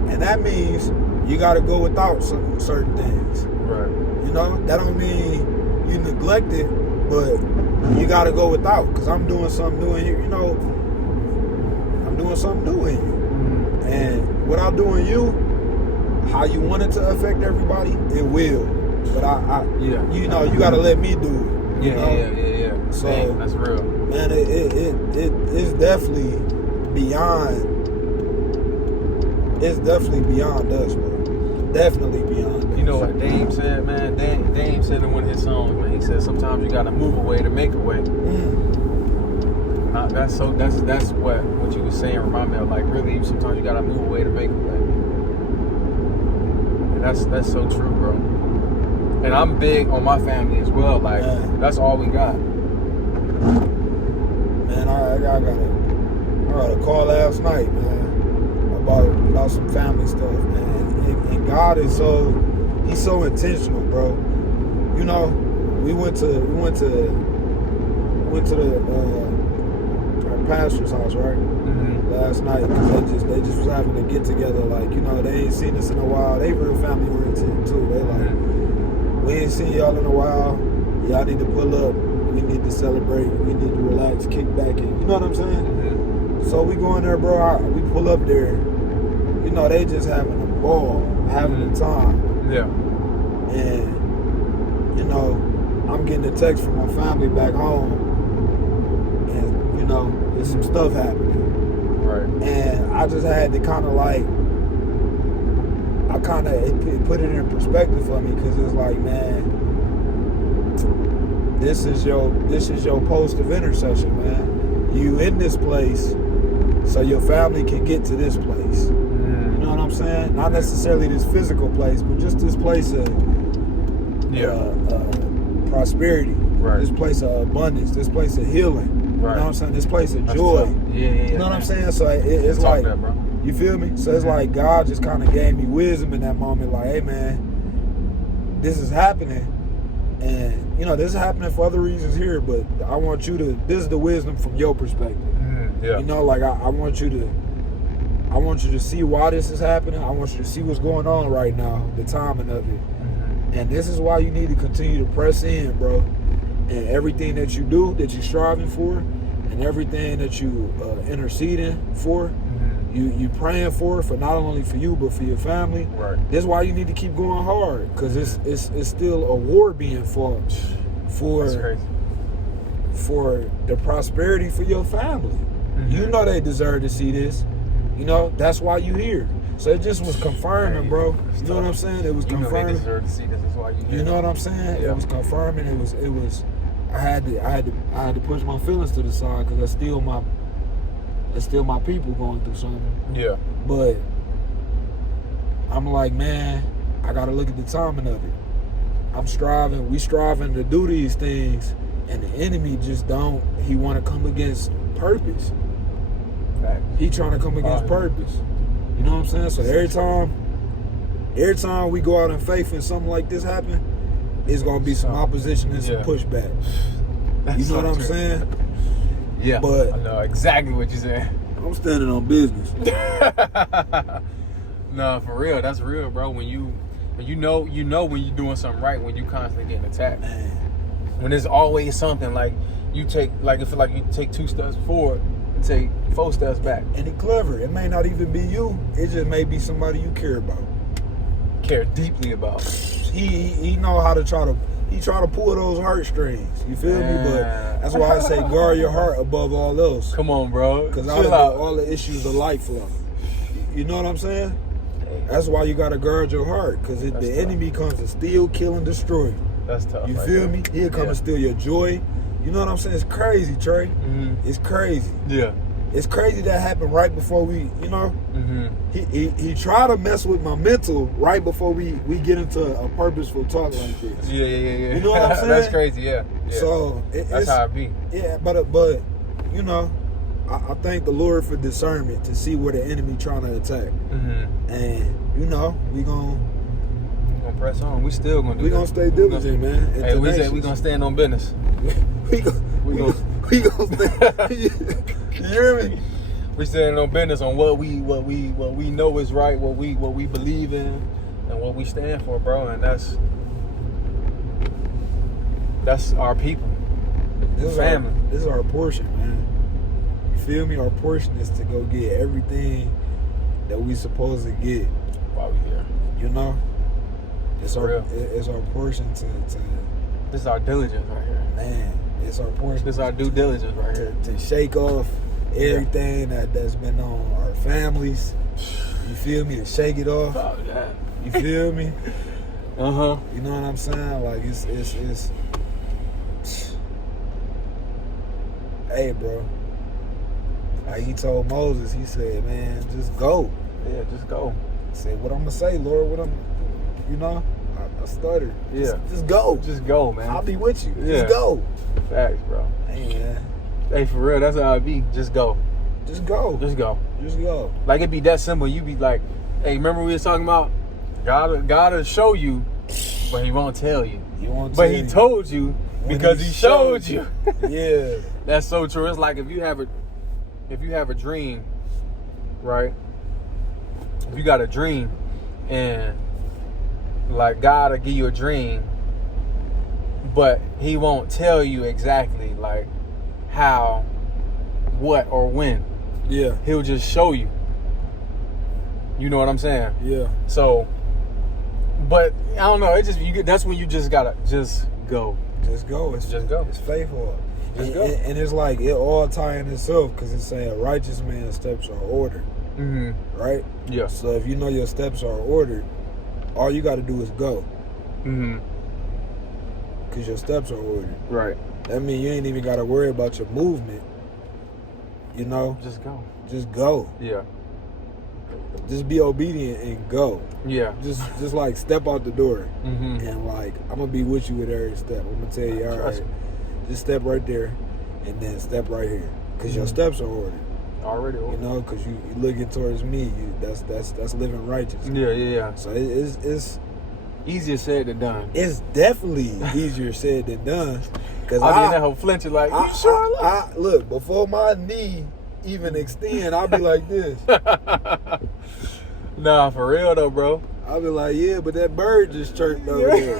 and that means you got to go without certain things. Right. You know, that don't mean you neglect it, but you got to go without. Cause I'm doing something new in you. You know, I'm doing something new in you, and without doing you, how you want it to affect everybody, it will. But you know, you got to let me do it. Yeah. So dang, that's real. Man, it's definitely beyond. It's definitely beyond us, bro. Definitely beyond us. You know what Dame said, man? Dame said in one of his songs, man. He said sometimes you gotta move away to make a way. That's what you was saying remind me of. Like really, sometimes you gotta move away to make a way. And that's so true, bro. And I'm big on my family as well. Like that's all we got. Man, I got a call last night, man, about some family stuff, man. And God is he's so intentional, bro. You know, we went to the our pastor's house, right? Last night, because they just was having a get together. Like, you know, they ain't seen us in a while. They real family oriented too. They like, we ain't seen y'all in a while. Y'all need to pull up. We need to celebrate. We need to relax, kick back, and you know what I'm saying? So we go in there, bro. We pull up there. You know, they just having a ball, having a time. Yeah. And you know, I'm getting a text from my family back home, and you know, there's some stuff happening. Right. And I just had to kind of like, it put it in perspective for me, because it's like, man, this is your post of intercession, man. You in this place so your family can get to this place. You know what I'm saying? Not necessarily this physical place, but just this place of prosperity. Right. This place of abundance. This place of healing. Right. You know what I'm saying? This place of joy. You know what I'm saying? So it's like, that, bro. You feel me? So it's like God just kind of gave me wisdom in that moment. Like, hey, man, this is happening. And, you know, this is happening for other reasons here, but I want you to, this is the wisdom from your perspective. You know, like I want you to see why this is happening. I want you to see what's going on right now, the timing of it. And this is why you need to continue to press in, bro. And everything that you do, that you're striving for, and everything that you interceding for, you praying for not only for you, but for your family. Right. This is why you need to keep going hard, because it's still a war being fought for the prosperity for your family. You know they deserve to see this. You know, that's why you here. So it just was confirming, bro. You know what I'm saying? It was confirming. They deserve to see this. That's why you here. You know what I'm saying? Yeah. It was confirming. It was. I had to push my feelings to the side, because that's still my people going through something. Yeah. But I'm like, man, I gotta look at the timing of it. We striving to do these things, and the enemy just he wanna come against purpose. He trying to come against purpose. You know what I'm saying? So every time we go out in faith and something like this happen, it's gonna be some opposition and some pushback. You know what I'm saying? Yeah, but I know exactly what you're saying. I'm standing on business. No, for real, that's real, bro. When you know when you're doing something right, when you constantly getting attacked. Man. When there's always something like it feel like you take 2 steps forward and take 4 steps back. And it's clever. It may not even be you. It just may be somebody you care about. Care deeply about. He know how to try to pull those heartstrings. You feel me? But that's why I say guard your heart above all else. Come on, bro. Because all the issues of life flow. You know what I'm saying? That's why you gotta guard your heart. Because the enemy comes to steal, kill, and destroy. That's tough. You feel me? He'll come and steal your joy. You know what I'm saying? It's crazy, Trey. It's crazy. Yeah. it's crazy that happened right before we, you know. He tried to mess with my mental right before we get into a purposeful talk like this. Yeah. You know what I'm saying? That's crazy. Yeah. So that's how it be. Yeah, but you know, I thank the Lord for discernment to see where the enemy trying to attack, and you know we gonna press on. We still gonna do. We gonna stay diligent, man. Hey, we said we gonna stand on business. we gonna stay. You hear me? We standing on business on what we know is right, what we believe in, and what we stand for, bro. And that's our people. This family. This is our portion, man. You feel me? Our portion is to go get everything that we supposed to get while we here. You know, it's our portion to. This is our diligence right here, man. It's our portion. This is our due diligence right here to shake off everything that's been on our families. You feel me? To shake it off. Oh, yeah. You feel me? You know what I'm saying? Like it's. Hey, bro. Like he told Moses, he said, "Man, just go." Yeah, just go. I said, "What I'm gonna say, Lord? What I'm, you know?" I stuttered. Yeah. Just go. Just go, man. I'll be with you. Yeah. Just go. Facts, bro. Hey, man. Hey, for real, that's how it be. Just go. Just go. Just go. Just go. Like it be that simple. You be like, hey, remember we was talking about God'll show you, but he won't tell you. He won't but tell he you. Told you because he showed you. Yeah. That's so true. It's like if you have a dream, right? If you got a dream and like God will give you a dream, but he won't tell you exactly like how, what, or when. Yeah. He'll just show you. You know what I'm saying? Yeah. So, but I don't know. It just that's when you just gotta just go. Just go. It's just go. It's faithful. Just go. And it's like it all tie in itself because it's saying a righteous man's steps are ordered. Right? Yeah. So if you know your steps are ordered, all you got to do is go. Because your steps are ordered. Right. That means you ain't even got to worry about your movement. You know? Just go. Just go. Yeah. Just be obedient and go. Yeah. Just like step out the door. And like, I'm going to be with you with every step. I'm going to tell you, all right, just step right there and then step right here. Because your steps are ordered. Already ordered. You know, because you looking towards me. That's living righteous. Yeah. So it's easier said than done. It's definitely easier said than done. Because I'll be in that whole flinching like, you sure? Look, before my knee even extend, I'll be like this. Nah, for real though, bro. I'll be like, yeah, but that bird just chirped over there.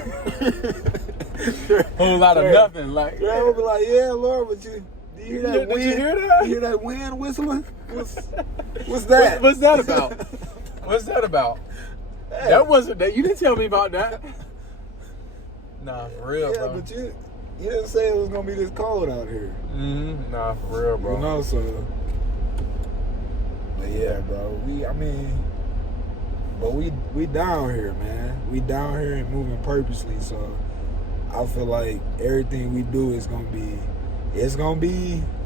Whole lot of nothing. Like, I'll be like, yeah, Lord, but do you hear that wind? Did you hear that? You hear that wind whistling? What's that? What's that about? What's that about? Hey. That wasn't that. You didn't tell me about that. Nah, for real, bro. Yeah, but you didn't say it was gonna be this cold out here. Nah, for real, bro. You know, so. But yeah, bro. We down here, man. We down here and moving purposely. So I feel like everything we do is gonna be. It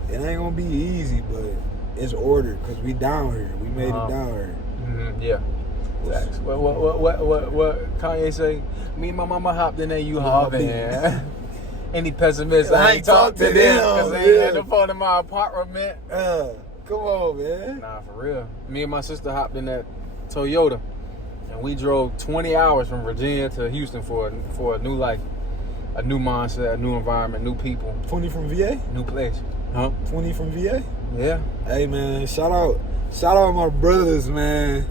ain't gonna be easy, but it's ordered because we down here. We made it down here. Yeah. Facts. What Kanye say? Me and my mama hopped in there, you hop in. Any pessimists, I ain't talk to them because they ain't had the phone in my apartment. Come on, man. Nah, for real. Me and my sister hopped in that Toyota, and we drove 20 hours from Virginia to Houston for a new life, a new mindset, a new environment, new people. 20 from VA? New place. Huh? 20 from VA? Yeah. Hey, man, shout out my brothers, man.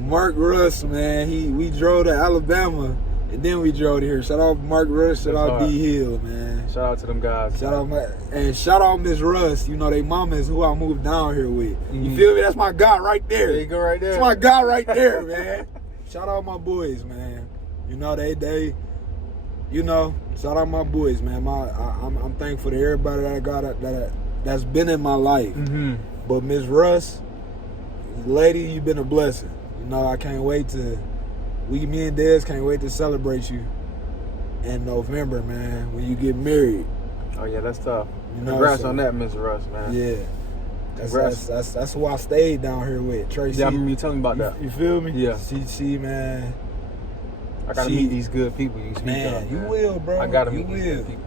Mark Russ, man. We drove to Alabama and then we drove to here. Shout out Mark Russ, shout out D Hill, man. Shout out to them guys. Shout out Miss Russ. You know they mama is who I moved down here with. You feel me? That's my guy right there. There you go, right there. That's my guy right there, man. Shout out my boys, man. You know they you know, shout out my boys, man. I'm thankful to everybody that I got that's been in my life. But Miss Russ, lady, you've been a blessing. You know, I can't wait to. Me and Dez can't wait to celebrate you in November, man. When you get married. Oh yeah, that's tough. You know, Congrats on that, Miss Russ, man. Yeah. Congrats. That's who I stayed down here with, Tracy. Yeah, I remember you telling me about that. You feel me? Yeah. She man. I gotta meet these good people you speak Man, of. you will, bro. I gotta meet these good people.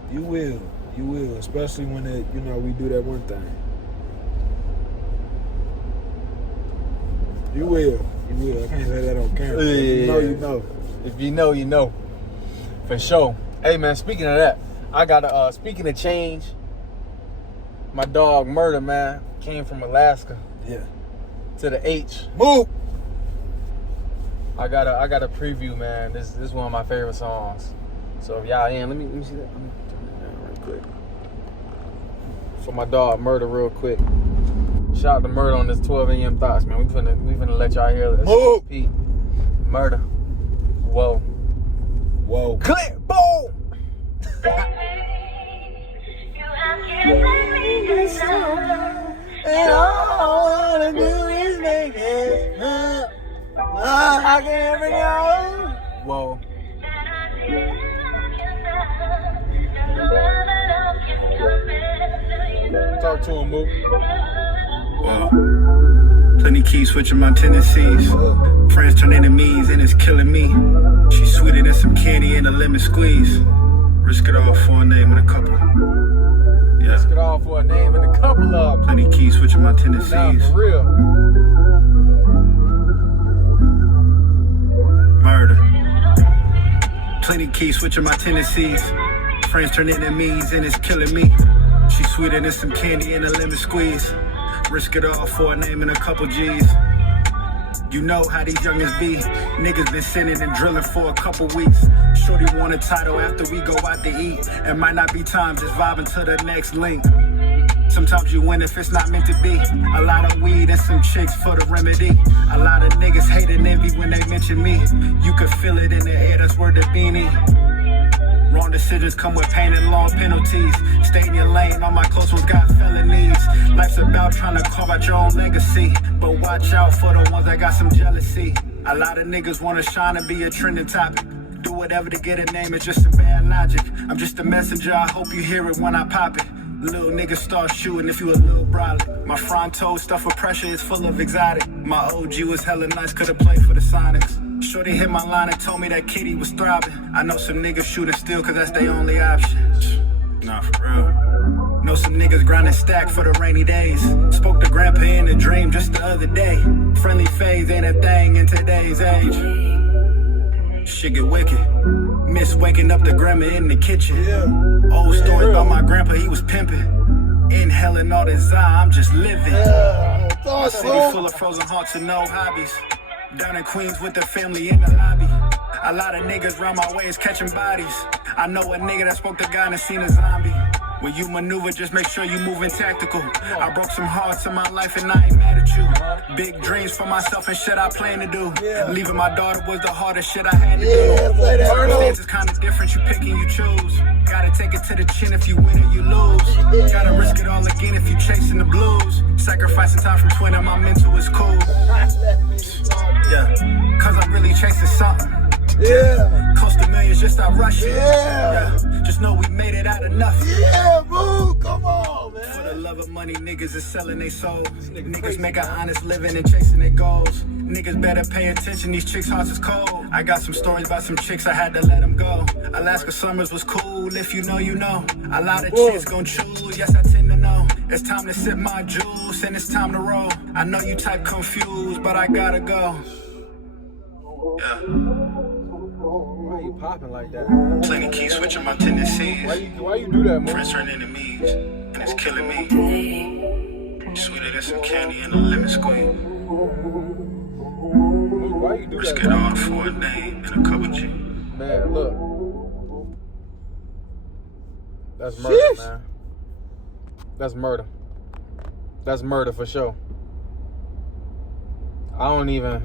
You will, especially when we do that one thing. You will. I can't say that on camera. Yeah, You know. If you know, you know. For sure. Hey, man, speaking of that, I got speaking of change, my dog Murder, man, came from Alaska. Yeah. To the H. Move. I got a preview, man. This is one of my favorite songs. So if y'all in, let me see that. Let me turn it down real quick. For my dog Murder, real quick. Shout out to Murder on this 12 a.m. thoughts, man. We finna let y'all hear this. Move. Murder. Whoa. Click. Boom. And all I wanna do is make it up. I can never know. Whoa. Talk to him, Mook. Wow. Plenty keys switching my tendencies. Friends turn enemies and it's killing me. She's sweeter than some candy and a lemon squeeze. Risk it all for a name and a couple. Yeah. Risk it all for a name and a couple of them. Plenty keys switching my Nah, tendencies. for real. Murder. Plenty keys switching my tendencies. Friends turn enemies and it's killing me. She's sweeter than some candy and a lemon squeeze. Risk it all for a name and a couple G's. You know how these youngins be. Niggas been sending and drilling for a couple weeks. Shorty want a title after we go out to eat. It might not be time, just vibing to the next link. Sometimes you win if it's not meant to be. A lot of weed and some chicks for the remedy. A lot of niggas hate and envy when they mention me. You can feel it in the air, that's where the beanie. Wrong decisions come with pain and long penalties. Stay in your lane, all my close ones got felonies. Life's about trying to carve out your own legacy. But watch out for the ones that got some jealousy. A lot of niggas wanna shine and be a trending topic. Do whatever to get a name, it's just a bad logic. I'm just a messenger, I hope you hear it when I pop it. Little niggas start shooting if you a little brolic. My fronto stuff with pressure is full of exotic. My OG was hella nice, could've played for the Sonics. Shorty hit my line and told me that Kitty was thriving. I know some niggas shooting still cause that's their only option. Nah, for real. Know some niggas grinding stack for the rainy days. Spoke to grandpa in a dream just the other day. Friendly phase ain't a thing in today's age. Shit get wicked. Miss waking up the grandma in the kitchen. Old story about my grandpa, he was pimping. Inhaling all this I'm just living. My city full of frozen hearts and no hobbies. Down in Queens with the family in the lobby. A lot of niggas round my way is catching bodies. I know a nigga that spoke to God and seen a zombie. When you maneuver, just make sure you moving tactical. I broke some hearts in my life and I ain't mad at you. Big dreams for myself and shit I plan to do. Leaving my daughter was the hardest shit I had to do. Circumstances kinda different, you pick and you choose. Gotta take it to the chin if you win or you lose. Gotta risk it all again if you chasing the blues. Sacrificing time from twin and my mental is cool. Yeah, cause I'm really chasing something. Yeah. Close to millions, just stop rushing. Yeah. Just know we made it out of nothing. Yeah, boo. Come on, man. For the love of money, niggas is selling their soul. Niggas make an honest living and chasing their goals. Niggas better pay attention, these chicks' hearts is cold. I got some stories about some chicks, I had to let them go. Alaska summers was cool, if you know, you know. A lot of chicks gon' choose, yes, I tend to know. It's time to sip my juice and it's time to roll. I know you type confused, but I gotta go. Yeah. Why you popping like that? Plenty keys switching my tendencies. Why you do that, man? Friends turn enemies, and it's killing me. Sweeter than some candy and a lemon squeeze. Why you do Risk that? it all for a name and a cup of G. Man, look. That's murder, man. That's murder. That's murder for sure. I don't even.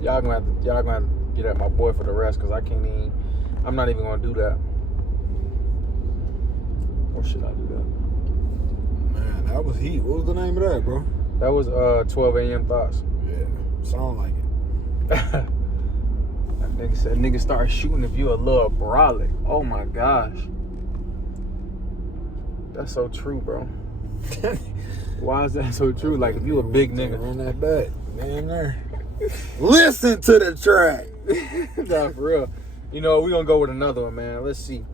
Y'all gonna have to get at my boy for the rest, cause I'm not even gonna do that. Or should I do that? Man, that was heat. What was the name of that, bro? That was 12 a.m. thoughts. Yeah, sound like it. That nigga said nigga start shooting if you a little brolic. Oh my gosh. That's so true, bro. Why is that so true? Like, if you a big nigga. On that back, man, there. Listen to the track. Nah, for real. You know, we gonna go with another one, man. Let's see.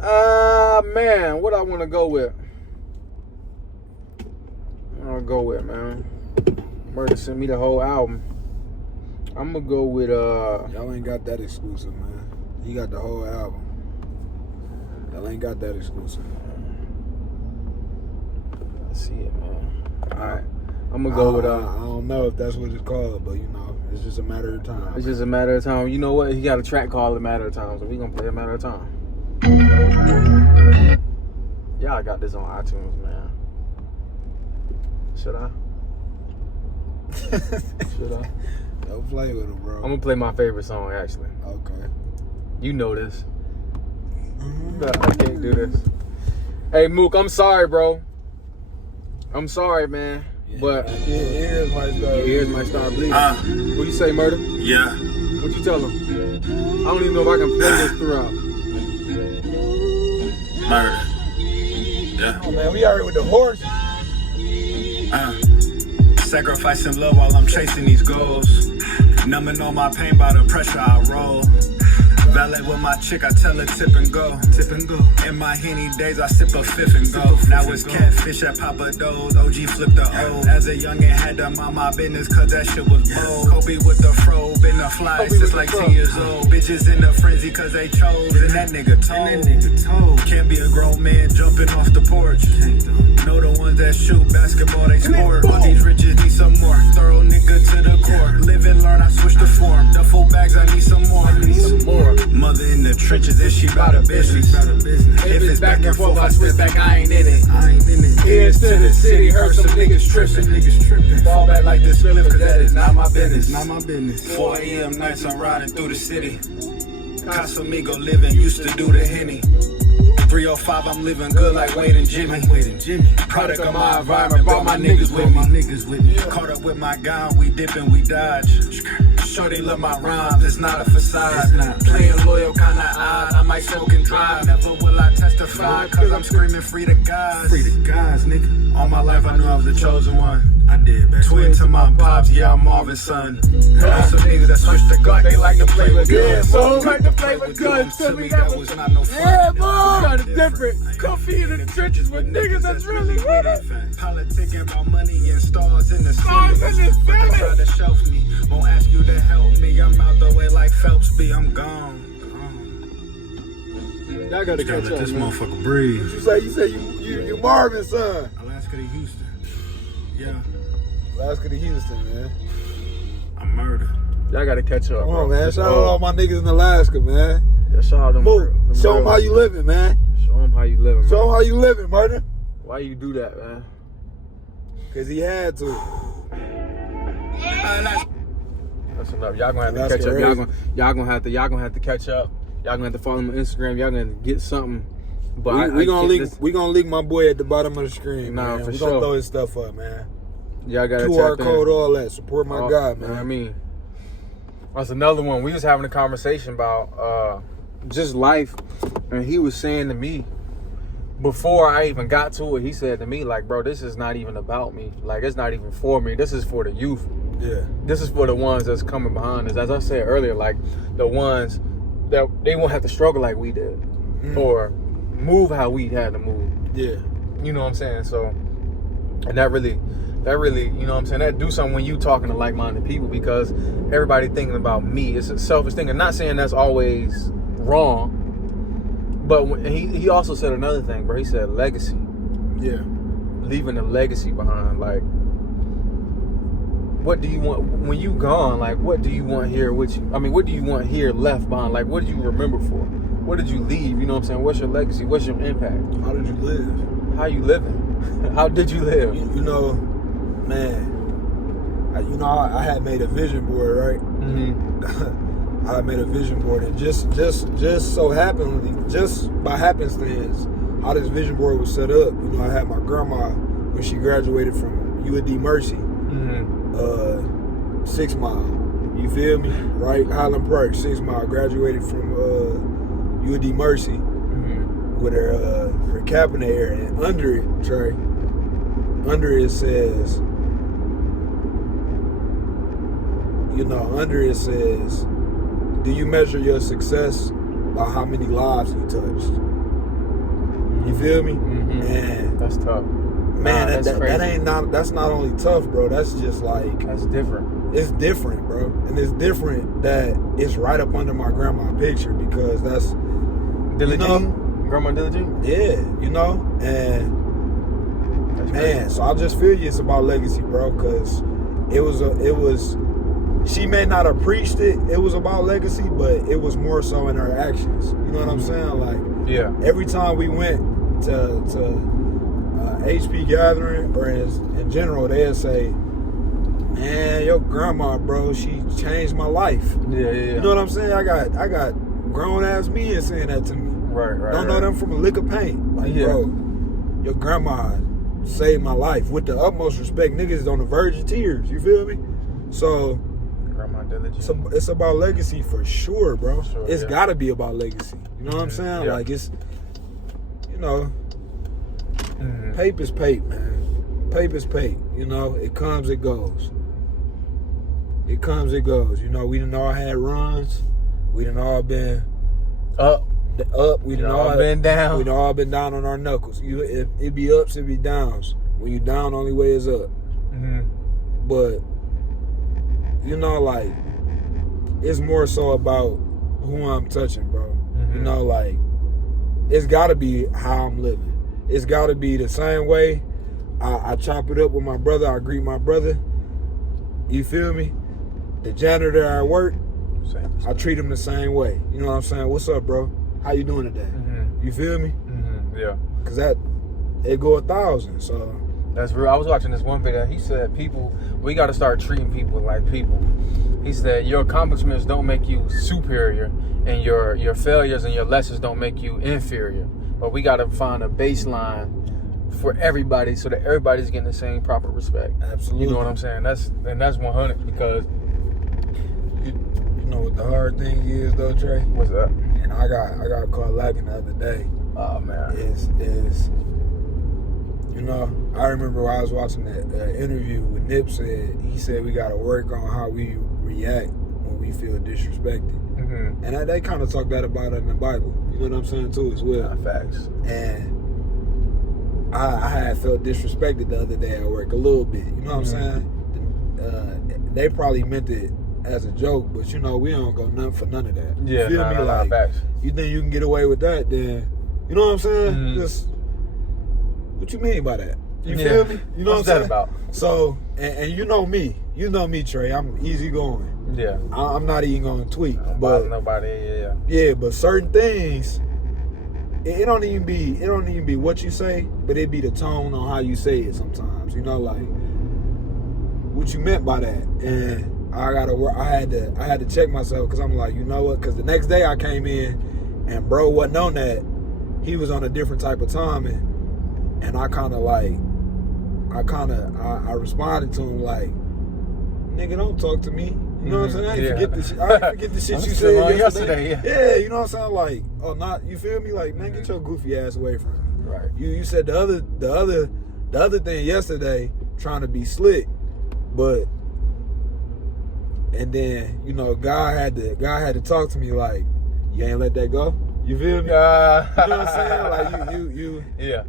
Man, what I want to go with? Man. Murder sent me the whole album. I'm gonna go with Y'all ain't got that exclusive, man. You got the whole album. Y'all ain't got that exclusive. Let's see it, man. All right, I'm gonna go with I don't know if that's what it's called, but you know, it's just a matter of time. It's just a matter of time. You know what? He got a track called A Matter of Time, so we gonna play A Matter of Time. Yeah, I got this on iTunes, man. Should I? Should I? Don't play with him, bro. I'm gonna play my favorite song, actually. Okay. You know this. But I can't do this. Hey, Mook, I'm sorry, bro. I'm sorry, man. Yeah, but your ears might start bleeding. What you say, Murder? Yeah. What you tell him? I don't even know if I can play this throughout. Murder. Yeah. Oh, man, we already with the horse. Sacrificing love while I'm chasing these goals. Numbing all my pain by the pressure I roll. Valet with my chick, I tell her tip and go. Tip and go. In my Henny days, I sip a fifth and go. Now it's catfish at Papa Do's. OG flipped the O. As a youngin' had to mind my business, cause that shit was bold. Kobe with the fro, been a fly since like 10 years old. Bitches in a frenzy cause they chose. And that nigga told. Can't be a grown man jumping off the porch. Know the ones that shoot basketball, they score. All these riches need some more. Thorough nigga to the core. Live and learn, I switch the form. Duffel bags, I need some more. Mother in the trenches, if she bout a business. If it's back and forth, I switch back, I ain't in it. Here's to the city, heard some niggas tripping. Fall back like this flip, cause that is not my business. 4 a.m. nights, I'm riding through the city. Casamigo living, used to do the Henny. 305, I'm living good like Wade and Jimmy. Product of my environment, brought my niggas with me. Caught up with my gun, we dipping, we dodge. Shorty love my rhymes, it's not a facade. Playing loyal, kinda odd, I might smoke and drive. Never will I testify, cause I'm screaming free to guys. Free to guys, nigga. All my life I knew I was the chosen one. I did, baby. Twin to my pops, yeah, I'm Marvin's son. Heard some niggas that switch the gun, they like to play with guns. So like to play with guns, tell me that was not no fun. Yeah, boy! Kinda different. Comfy in the trenches with niggas that's really with it. Politicking about money and stars in the Stars in the city. Try to shelf me, won't ask you to help me. I'm out the way like Phelps be, I'm gone. Y'all gotta catch up, this man. motherfucker breathe. You say you Marvin's son. Alaska to Houston. Yeah. Alaska to Houston, man. I'm murder. Y'all gotta catch up. Come on, bro. man. Shout out all my niggas in Alaska, man. Yeah, shout out them. Move. Show them how you living, man. Show them how you living, Show man. them how you living, Murder. Why you do that, man? Cause he had to. That's enough. Y'all gonna have to That's catch up. crazy. Y'all gonna have to catch up. Y'all gonna have to follow me on Instagram. Y'all gonna get something. But we gonna link my boy at the bottom of the screen. Nah, man. for we sure. gonna throw his stuff up, man. Y'all gotta QR tap in. code, all that. Support my guy, man. You know what I mean, that's another one. We was having a conversation about just life, and he was saying to me before I even got to it. He said to me, like, bro, this is not even about me. Like, it's not even for me. This is for the youth. Yeah. This is for the ones that's coming behind us. As I said earlier, like the ones that they won't have to struggle like we did, or move how we had to move. Yeah. You know what I'm saying? So, and that really, you know what I'm saying? That do something when you talking to like-minded people, because everybody thinking about me. It's a selfish thing. I'm not saying that's always wrong, but when, he also said another thing, bro. He said legacy. Yeah. Leaving a legacy behind. Like, what do you want when you gone? Like, what do you want here with you? I mean, what do you want here left behind? Like, what do you remember for? What did you leave? You know what I'm saying? What's your legacy? What's your impact? How did you live? How you living? How did you live? You know, man. I had made a vision board, right? Mm-hmm. I made a vision board, and just so happened, just by happenstance, how this vision board was set up. You know, I had my grandma when she graduated from UAD Mercy, 6 Mile. You feel me? Right, Highland Park, 6 Mile. Graduated from UAD Mercy with her cap in the air, and under it, Trey, under it says, do you measure your success by how many lives you touched? You feel me? Mm-hmm. And that's tough. Man, that's not only tough, bro. That's just like, that's different. It's different, bro. And it's different that it's right up under my grandma's picture, because that's Diligent? Grandma Diligent? Yeah, and That's man, crazy. so I just feel you, it's about legacy, bro, because she may not have preached it was about legacy, but it was more so in her actions. You know what I'm saying? Like, yeah. Every time we went to HP gathering, or in general, they'd say, man, your grandma, bro, she changed my life. Yeah. You know what I'm saying? I got grown ass men saying that to me. Right. Don't know them from a lick of paint. Like, bro, your grandma saved my life. With the utmost respect, niggas is on the verge of tears. You feel me? So, Grandma Diligent. it's about legacy for sure, bro. Sure, It's gotta be about legacy. You know what I'm saying? Yeah. Like, it's, Mm-hmm. paper's paper, man. Paper's paper. It comes, it goes. It comes, it goes. We done all had runs. We done all been Up. We done all been down. We done all been down on our knuckles. It be ups, it be downs. When you down, only way is up. Mm-hmm. But like, it's more so about who I'm touching, bro. Mm-hmm. Like, it's gotta be how I'm living. It's gotta be the same way I chop it up with my brother. I greet my brother. You feel me? The janitor at work, I treat him the same way. You know what I'm saying? What's up, bro? How you doing today? Mm-hmm. You feel me? Mm-hmm. Yeah. Cause it go 1,000. So that's real. I was watching this one video. He said, we got to start treating people like people. He said, your accomplishments don't make you superior, and your failures and your lessons don't make you inferior. But we got to find a baseline for everybody, so that everybody's getting the same proper respect. Absolutely. You know what I'm saying? That's 100, because you know what the hard thing is, though, Trey? What's that? And I got caught lacking the other day. Oh man. Is I remember when I was watching that interview with Nip he said we got to work on how we react when we feel disrespected. Mm-hmm. And they kind of talk that about it in the Bible. You know what I'm saying, too, as well. Facts. And I had felt disrespected the other day at work a little bit. You know what I'm saying? They probably meant it as a joke, but we don't go nothing for none of that. Yeah, you feel me? Like, facts. You think you can get away with that, then, you know what I'm saying? Mm-hmm. Just, what you mean by that? You Yeah. feel me? You know What's what I'm that saying? about? So, and you know me, Trey. I'm easy going. Yeah. I'm not even gonna tweak, Don't but bother nobody. yeah, but certain things, it don't even be what you say, but it be the tone on how you say it sometimes. Like what you meant by that. And I had to check myself, because I'm like, you know what? Because the next day I came in and bro wasn't on that. He was on a different type of timing, and I responded to him like, nigga, don't talk to me. You know what I'm saying? I ain't forget the shit. I ain't forget the shit you said yesterday. Yeah, you know what I'm saying? Like, oh, not, you feel me? Like, man, get your goofy ass away from me. Right. You said the other thing yesterday, trying to be slick, but, and then God had to talk to me like, you ain't let that go. You feel me? You know what I'm saying? Like you Yeah.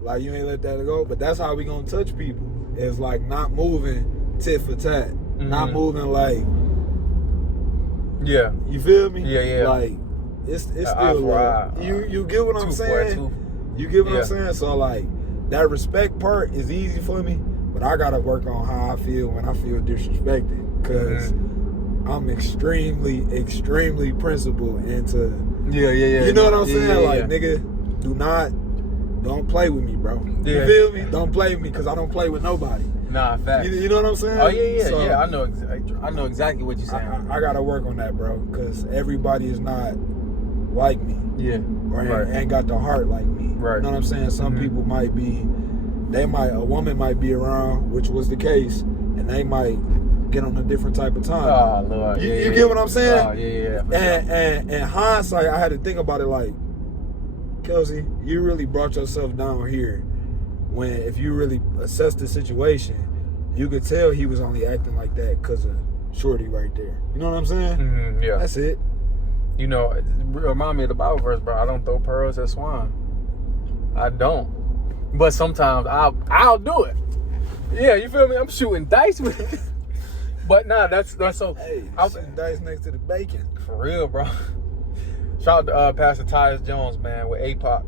Like you ain't let that go. But that's how we gonna touch people. It's like not moving tit for tat. Mm-hmm. Not moving like, Yeah. you feel me? Yeah. Like it's still eye for eye. you get what I'm saying? You get what I'm saying? So like that respect part is easy for me, but I gotta work on how I feel when I feel disrespected, because I'm extremely principled into. Yeah. You know what I'm saying? Yeah. Like, nigga, don't play with me, bro. You Yeah. feel me? Don't play with me, because I don't play with nobody. Nah, facts. You know what I'm saying? Oh yeah. So, I know exactly what you're saying. I gotta work on that, bro, because everybody is not like me. Yeah. Or ain't got the heart like me. Right. You know what I'm saying? Some people might be, a woman might be around, which was the case, and they might get on a different type of time. Oh Lord. You get what I'm saying? Oh yeah. And hindsight, I had to think about it like, Kelcey, you really brought yourself down here when if you really assess the situation, you could tell he was only acting like that because of Shorty right there. You know what I'm saying? Mm-hmm, yeah. That's it. You know, it remind me of the Bible verse, bro. I don't throw pearls at swine. I don't. But sometimes I'll do it. Yeah, you feel me? I'm shooting dice with it. But nah, that's so. Hey, shooting dice next to the bacon. For real, bro. Shout out to Pastor Tyus Jones, man, with APOC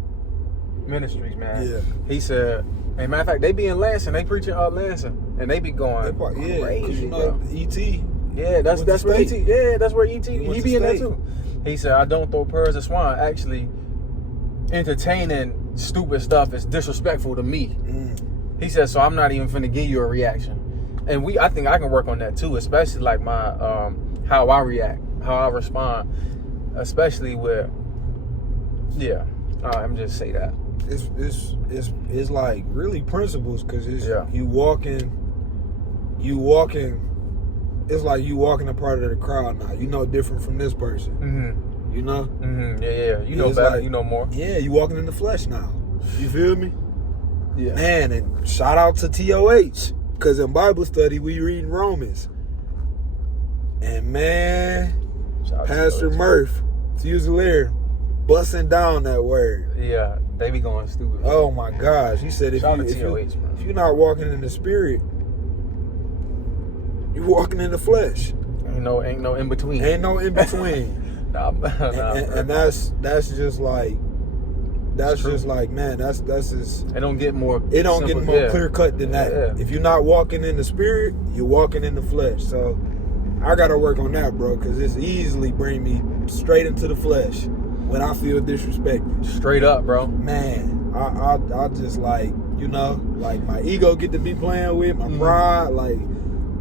Ministries, man. Yeah. He said, hey, matter of fact, they be in Lansing. They preaching Lansing. And they be going crazy, you know, bro. E.T. Yeah, that's where E.T. Yeah, that's where E.T. He be in there too. He said, I don't throw pearls at swine. Actually, entertaining stupid stuff is disrespectful to me. He said, so I'm not even finna give you a reaction. And I think I can work on that too, especially like my how I react, how I respond, especially with I'm just say that. It's like really principles, because it's you walking. It's like you walking a part of the crowd now. You know different from this person. Mm-hmm. You know? Mm-hmm. Yeah. You know better. Like, you know more. Yeah, you walking in the flesh now. You feel me? Yeah. Man, and shout out to TOH, because in Bible study we reading Romans. And man, Pastor Murph, Fusilier, busting down that word. Yeah, they be going stupid. Oh my gosh. He said if you're not walking in the spirit, you're walking in the flesh. Ain't no in between. Ain't no in between. and that's just like man, that's just it don't get more clear cut than that. Yeah. If you're not walking in the spirit, you're walking in the flesh. So I gotta work on that, bro, because it's easily bring me straight into the flesh when I feel disrespected. Straight up, bro. Man, I just like, you know, like my ego get to be playing with, my pride, like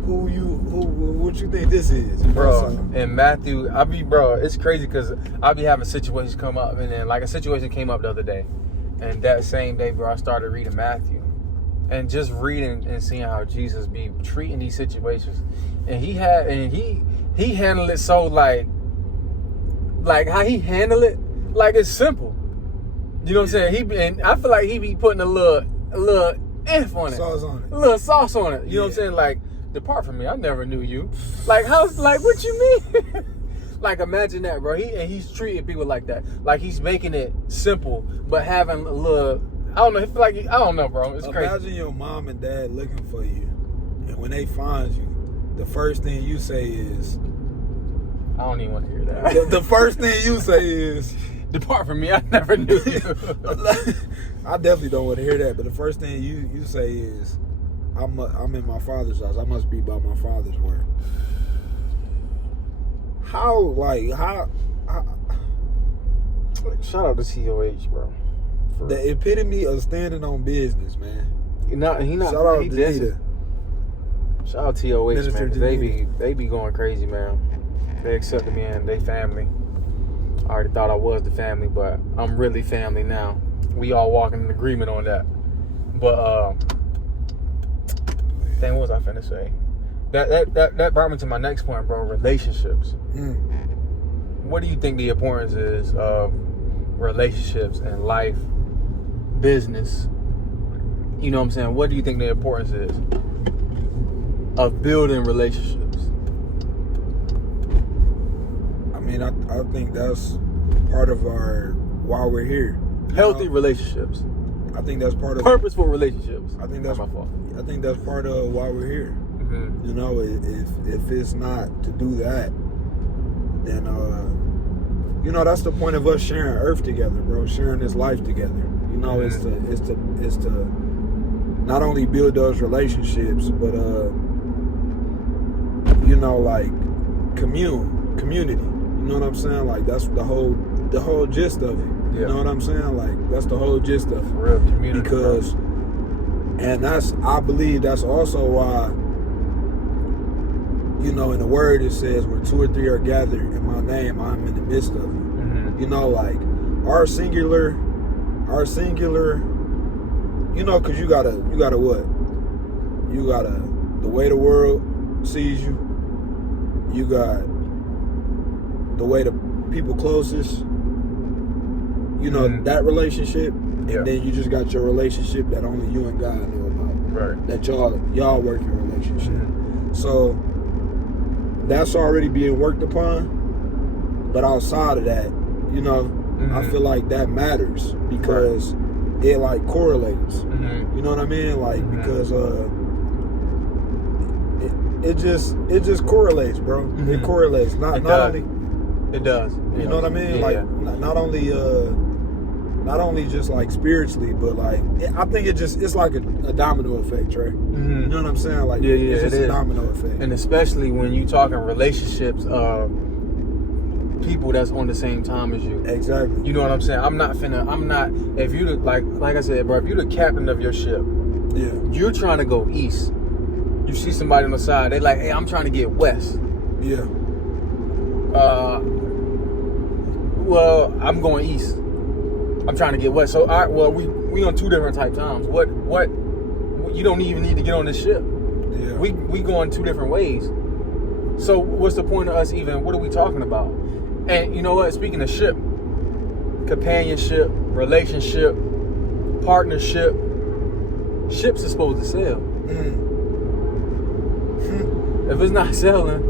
what you think this is, bro? And Matthew, it's crazy because I be having situations come up, and then like a situation came up the other day, and that same day, bro, I started reading Matthew, and just reading and seeing how Jesus be treating these situations, and he handled it so like how he handled it, like it's simple. You know what I'm saying? I feel like he be putting a little if on it, a little sauce on it. You know what I'm saying? Like, depart from me, I never knew you. Like, what you mean? Like, imagine that, bro. He's treating people like that. Like, he's making it simple, but having a little, I don't know, I don't know, bro. It's crazy. Imagine your mom and dad looking for you, and when they find you, the first thing you say is, I don't even want to hear that. The first thing you say is, depart from me, I never knew you. I definitely don't want to hear that, but the first thing you say is, I'm in my Father's house. I must be by my Father's word. How shout out to COH, bro. The epitome of standing on business, man. He not. Shout out to Nita. Shout out to TOH, Minister man. They be going crazy, man. They accepted me and they family. I already thought I was the family, but I'm really family now. We all walking in agreement on that. But what was I finna say? That brought me to my next point, bro. Relationships. What do you think the importance is of relationships in life, business? You know what I'm saying? What do you think the importance is of building relationships? I mean, I think that's part of why we're here. Healthy relationships. I think that's part of purposeful relationships. I think that's my fault. I think that's part of why we're here. Mm-hmm. You know, if it's not to do that, then you know, that's the point of us sharing earth together, bro. Sharing this life together. You know, it's to not only build those relationships, but you know, like community. You know what I'm saying? Like, that's the whole gist of it. Yeah. You know what I'm saying? Like, that's the whole gist of it. Real community. Because, and I believe that's also why, you know, in the word it says, where 2 or 3 are gathered in my name, I'm in the midst of it. Mm-hmm. You know, like, our singular, you know, because you gotta what? You gotta, the way the world sees you, you got the way the people closest, you know, that relationship, Yeah. and then you just got your relationship that only you and God know about. Right. That y'all working relationship. Mm-hmm. So that's already being worked upon. But outside of that, you know, I feel like that matters because it like correlates. You know what I mean? Like because it just correlates, bro. It correlates. Not only it does. you know what I mean? Like not only just like spiritually, but like I think it's like a domino effect, Trey. You know what I'm saying? Like it's just a domino effect. And especially when you talking relationships, people that's on the same time as you. Exactly. You know what I'm saying? If you like I said, bro, if you're the captain of your ship, you're trying to go east. You see somebody on the side, they like, hey, I'm trying to get west. Yeah. Well, I'm going east. I'm trying to get west. So, all right, well, we on two different type times. What? You don't even need to get on this ship. Yeah. We going two different ways. So, what's the point of us even? What are we talking about? And you know what? Speaking of ship, companionship, relationship, partnership, ships are supposed to sail. If it's not sailing,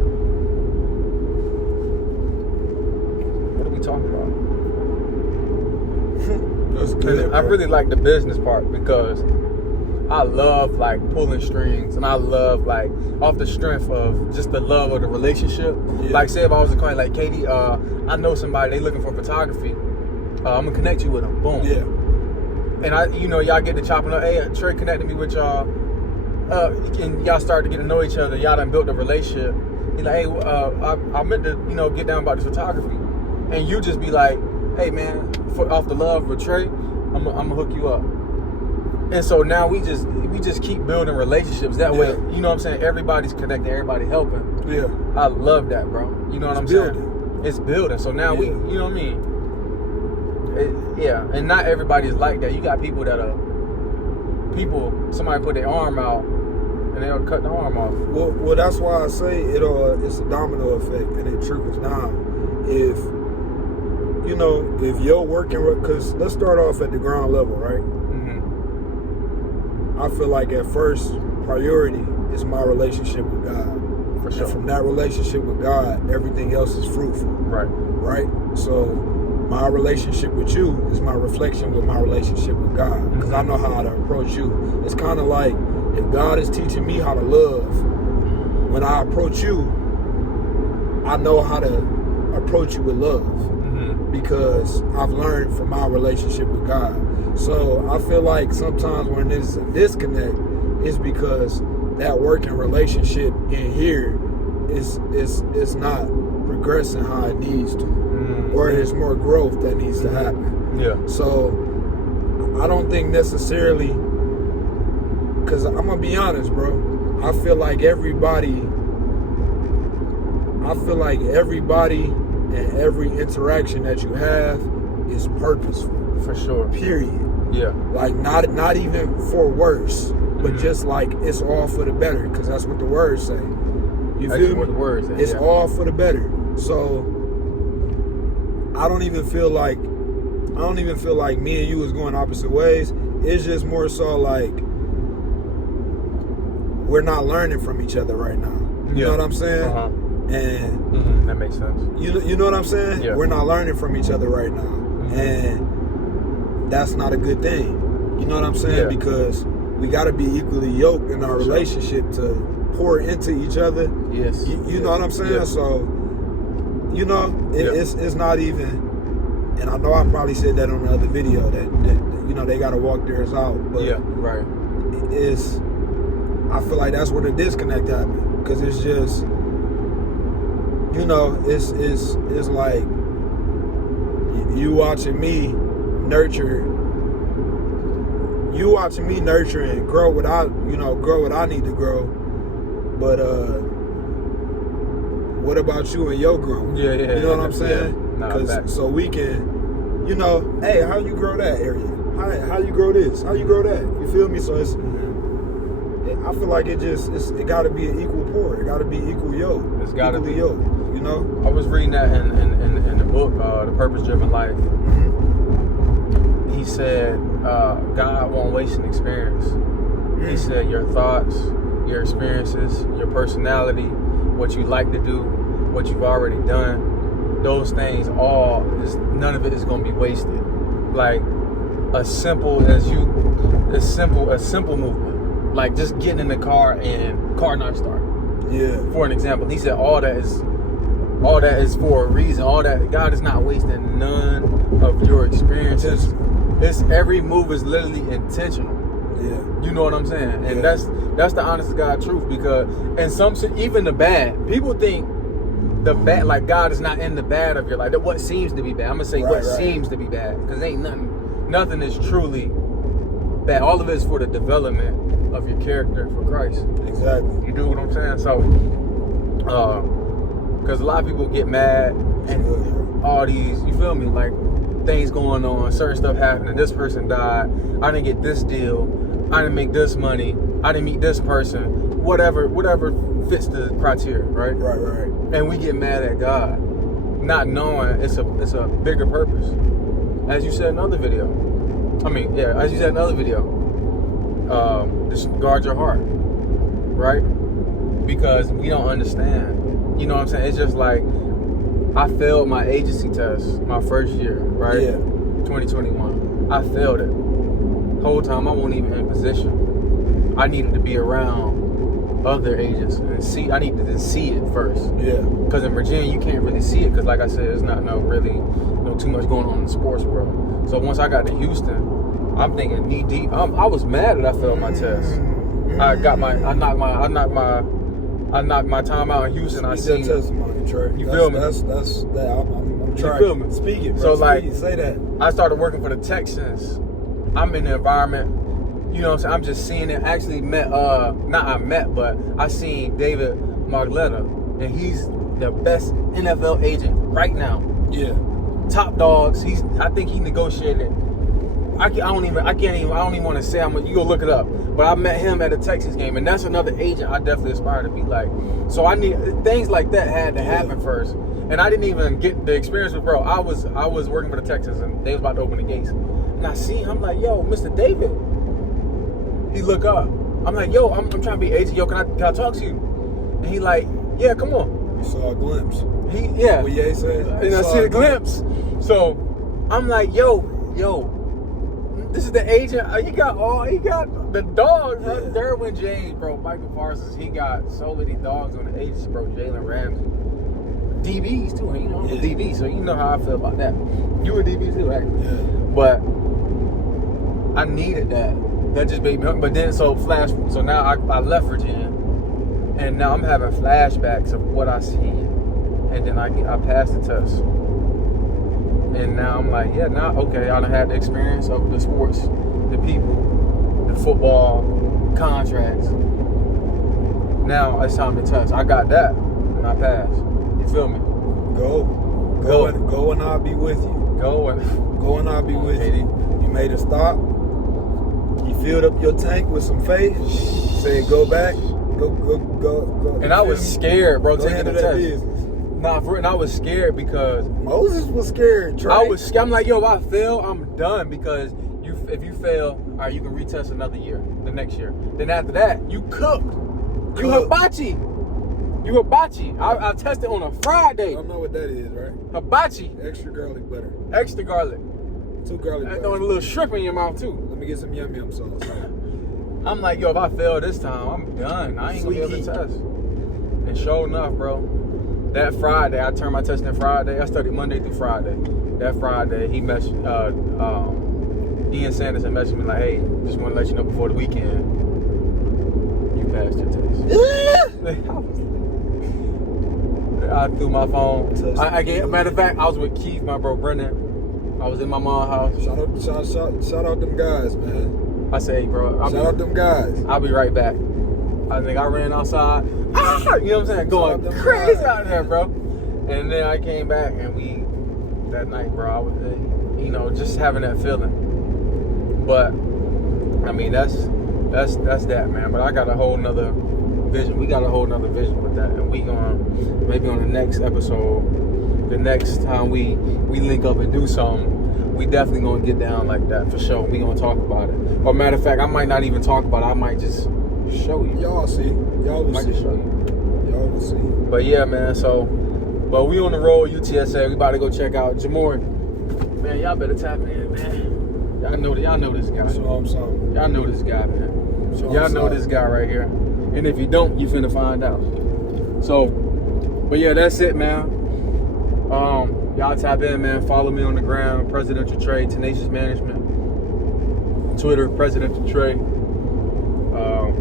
what are we talking about? That's good. I really like the business part because I love like pulling strings, and I love like off the strength of just the love of the relationship. Like say if I was to call you like, Katie, I know somebody, they looking for photography. I'm gonna connect you with them. Boom. Yeah. And y'all get to chopping up. Hey, Trey connected me with y'all. And y'all start to get to know each other. Y'all done built a relationship. He's like, hey, I meant to, get down about this photography. And you just be like, hey man, off the love with Trey, I'm gonna hook you up. And so now we just keep building relationships that way. You know what I'm saying? Everybody's connected, everybody helping. Yeah. I love that, bro. You know what I'm saying? It's building. So now we, you know what I mean? And not everybody is like that. You got people that somebody put their arm out and they'll cut the arm off. Well, that's why I say it's a domino effect and it trickles down. If you're working, because let's start off at the ground level, right? I feel like at first priority is my relationship with God. For sure. And from that relationship with God, everything else is fruitful. Right? So my relationship with you is my reflection with my relationship with God. Because I know how to approach you. It's kind of like if God is teaching me how to love, when I approach you, I know how to approach you with love. Because I've learned from my relationship with God. So I feel like sometimes when there's a disconnect, it's because that working relationship in here is not progressing how it needs to. Or there's more growth that needs to happen. Yeah. So I don't think necessarily, because I'm gonna be honest, bro. I feel like everybody and every interaction that you have is purposeful. For sure. Period. Yeah. Like not even for worse, but just like it's all for the better, because that's what the words say. You feel me? What the words say, it's all for the better. So I don't even feel like me and you is going opposite ways. It's just more so like we're not learning from each other right now. You know what I'm saying? And that makes sense. You know what I'm saying? Yeah. We're not learning from each other right now. And that's not a good thing. You know what I'm saying? Yeah. Because we got to be equally yoked in our relationship to pour into each other. Yes. You know what I'm saying? Yeah. So, it's not even, and I know I probably said that on the other video that they got to walk theirs out. But right. I feel like that's where the disconnect happened. Because it's just, it's like you watching me nurture and grow what I need to grow. But what about you and your growth? Yeah. You know what I'm saying? Nah, so we can, hey, how you grow that area? How you grow this? How you grow that? You feel me? So I feel like it got to be an equal pour. It got to be equal yoke. It's got to be yoke. I was reading that in the book, The Purpose Driven Life. he said, God won't waste an experience. He said your thoughts, your experiences, your personality, what you like to do, what you've already done, those things none of it is going to be wasted. Like a simple movement, like just getting in the car and car not start. Yeah. For an example, he said all that is for a reason. All that, God is not wasting none of your experiences. It's every move is literally intentional. Yeah. You know what I'm saying? And that's the honest to God truth, because in some, even the bad, people think the bad, like God is not in the bad of your life. What seems to be bad. I'm gonna say what seems to be bad, because ain't nothing is truly bad. All of it is for the development of your character for Christ. Exactly. You do what I'm saying? So, because a lot of people get mad and all these, you feel me, like things going on, certain stuff happening. This person died. I didn't get this deal. I didn't make this money. I didn't meet this person. Whatever fits the criteria, right? Right. And we get mad at God, not knowing it's a bigger purpose. As you said in another video. Just guard your heart, right? Because we don't understand. You know what I'm saying? It's just like I failed my agency test my first year, right? Yeah. 2021. I failed it. Whole time I wasn't even in position. I needed to be around other agents and see. I needed to see it first. Yeah. Because in Virginia you can't really see it, because like I said, there's not too much going on in the sports world. So once I got to Houston, I'm thinking knee deep. I was mad that I failed my test. I knocked my time out in Houston. I seen that testimony, Trey. You feel me? That's that. I'm trying. You feel me? Speak it, bro. So like, say that. I started working for the Texans. I'm in the environment. You know what I'm saying? I'm just seeing it. Actually but I seen David Margoletta, and he's the best NFL agent right now. Yeah. Top dogs. I think he negotiated. I don't even want to say how much. You go look it up. But I met him at a Texas game, and that's another agent I definitely aspire to be like. So I need things like that had to happen first, and I didn't even get the experience with bro. I was working for the Texans, and they was about to open the gates, and I see him. I'm like, yo, Mr. David. He look up. I'm like, yo, I'm trying to be agent. Yo, can I talk to you? And he like, yeah, come on. You saw a glimpse. What Ye said. And I see a glimpse. So I'm like, yo. This is the agent. He got the dogs, bro. Yeah. Derwin James, bro. Michael Parsons. He got so many dogs on the agency, bro. Jalen Ramsey. DBs too. You know, I'm a DB, so you know how I feel about that. You a DB too, right? Yeah. But I needed that. That just made me. But then so now I left Virginia, and now I'm having flashbacks of what I seen, and then I passed the test. And now I'm like, I done had the experience of the sports, the people, the football, contracts. Now it's time to test. I got that, and I passed. You feel me? Go and I'll be with you. Go and I'll be with you. You made a stop. You filled up your tank with some faith. Said go back. Go. And I was scared, bro, taking the test. Business. And I was scared because Moses was scared, Trey. I'm like, yo, if I fail, I'm done, because if you fail, all right, you can retest another year, the next year. Then after that, you cooked. You hibachi. I tested on a Friday. I don't know what that is, right? Hibachi. Extra garlic butter. Extra garlic. 2 garlic And butter. throwing a little shrimp in your mouth too. Let me get some yum sauce. I'm like, yo, if I fail this time, I'm done. I ain't gonna be able to test. And sure enough, bro, that Friday, I turned my test in Friday. I studied Monday through Friday. That Friday, he messaged, Ian Sanderson messaged me like, hey, just want to let you know before the weekend, you passed your test. I threw my phone. Matter of fact, I was with Keith, my bro Brendan. I was in my mom's house. Shout out them guys, man. I said, hey, bro, Shout out them guys. I'll be right back. I think I ran outside. You know what I'm saying? Going crazy out there, bro. And then I came back, and that night, bro, I was, just having that feeling. But I mean, that's that, man. But I got a whole nother vision. We got a whole nother vision with that, and we gonna maybe on the next episode, the next time we link up and do something, we definitely gonna get down like that for sure. We gonna talk about it. Or matter of fact, I might not even talk about it. I might just show you. Y'all see. Y'all will see. Show you. Y'all will see. But yeah, man. So, but we on the road, UTSA. We about to go check out Jamori. Man, y'all better tap in, man. Y'all know this guy. Show him something. Y'all know this guy, man. Show him Y'all know something. this guy right here. And if you don't, you finna find out. So, but yeah, that's it, man. Y'all tap in, man. Follow me on the ground, Presidential Trey, Tenacious Management. Twitter, Presidential Trey. My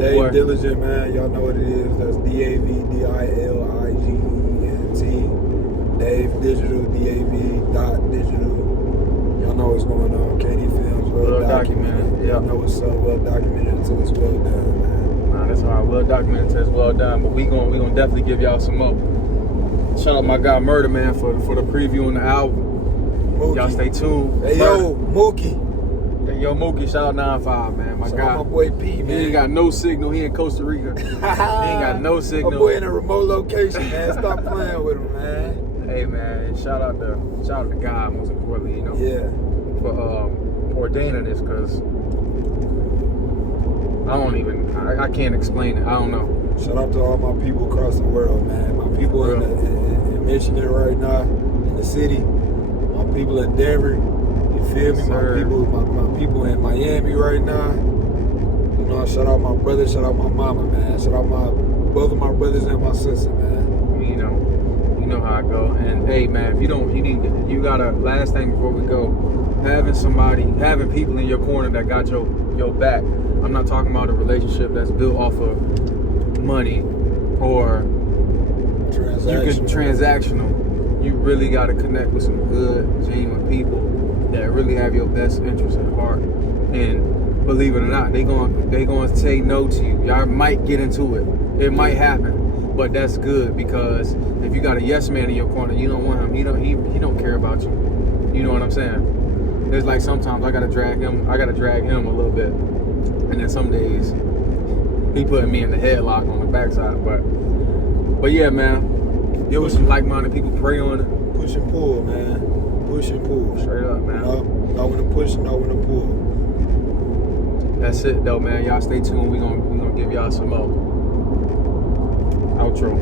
Dave boy. Diligent, man. Y'all know what it is. That's DAVDILIGENT. Dave Digital, DAV.digital. Y'all know what's going on. Katie Films, well documented. Y'all know what's up. Well documented until it's well done, man. Nah, that's all right. Well documented says well done, but we gonna definitely give y'all some more. Shout out my guy Murder Man for the preview on the album. Mookie. Y'all stay tuned. Hey, yo, Mookie. Hey, yo, Mookie, shout out 9-5, man. My Shout guy. out my boy P, He man. ain't got no signal. He in Costa Rica. He ain't got no signal. My boy in a remote location, man. Stop playing with him, man. Hey, man. Shout out to God, most importantly, you know. Yeah. For ordaining this, because I can't explain it. I don't know. Shout out to all my people across the world, man. My people in Michigan right now, in the city. My people in Denver. You feel me? My people in Miami right now. You know, shout out my brother, shout out my mama, man. Shout out both of my brothers and my sister, man. You know how I go. And hey, man, you gotta, last thing before we go, having people in your corner that got your back. I'm not talking about a relationship that's built off of money or transactional. You really got to connect with some good, genuine people that really have your best interest at heart. And believe it or not, they going to say no to you. Y'all might get into it. It might happen, but that's good, because if you got a yes man in your corner, you don't want him. He don't care about you. You know what I'm saying? There's like sometimes I gotta drag him a little bit, and then some days he putting me in the headlock on the backside. But yeah, man, it was some like-minded people. Pray on it. Push and pull, man. Push and pull. Straight up, man. Know when to push, know when to pull. That's it, though, man. Y'all stay tuned. We gonna give y'all some more. Outro.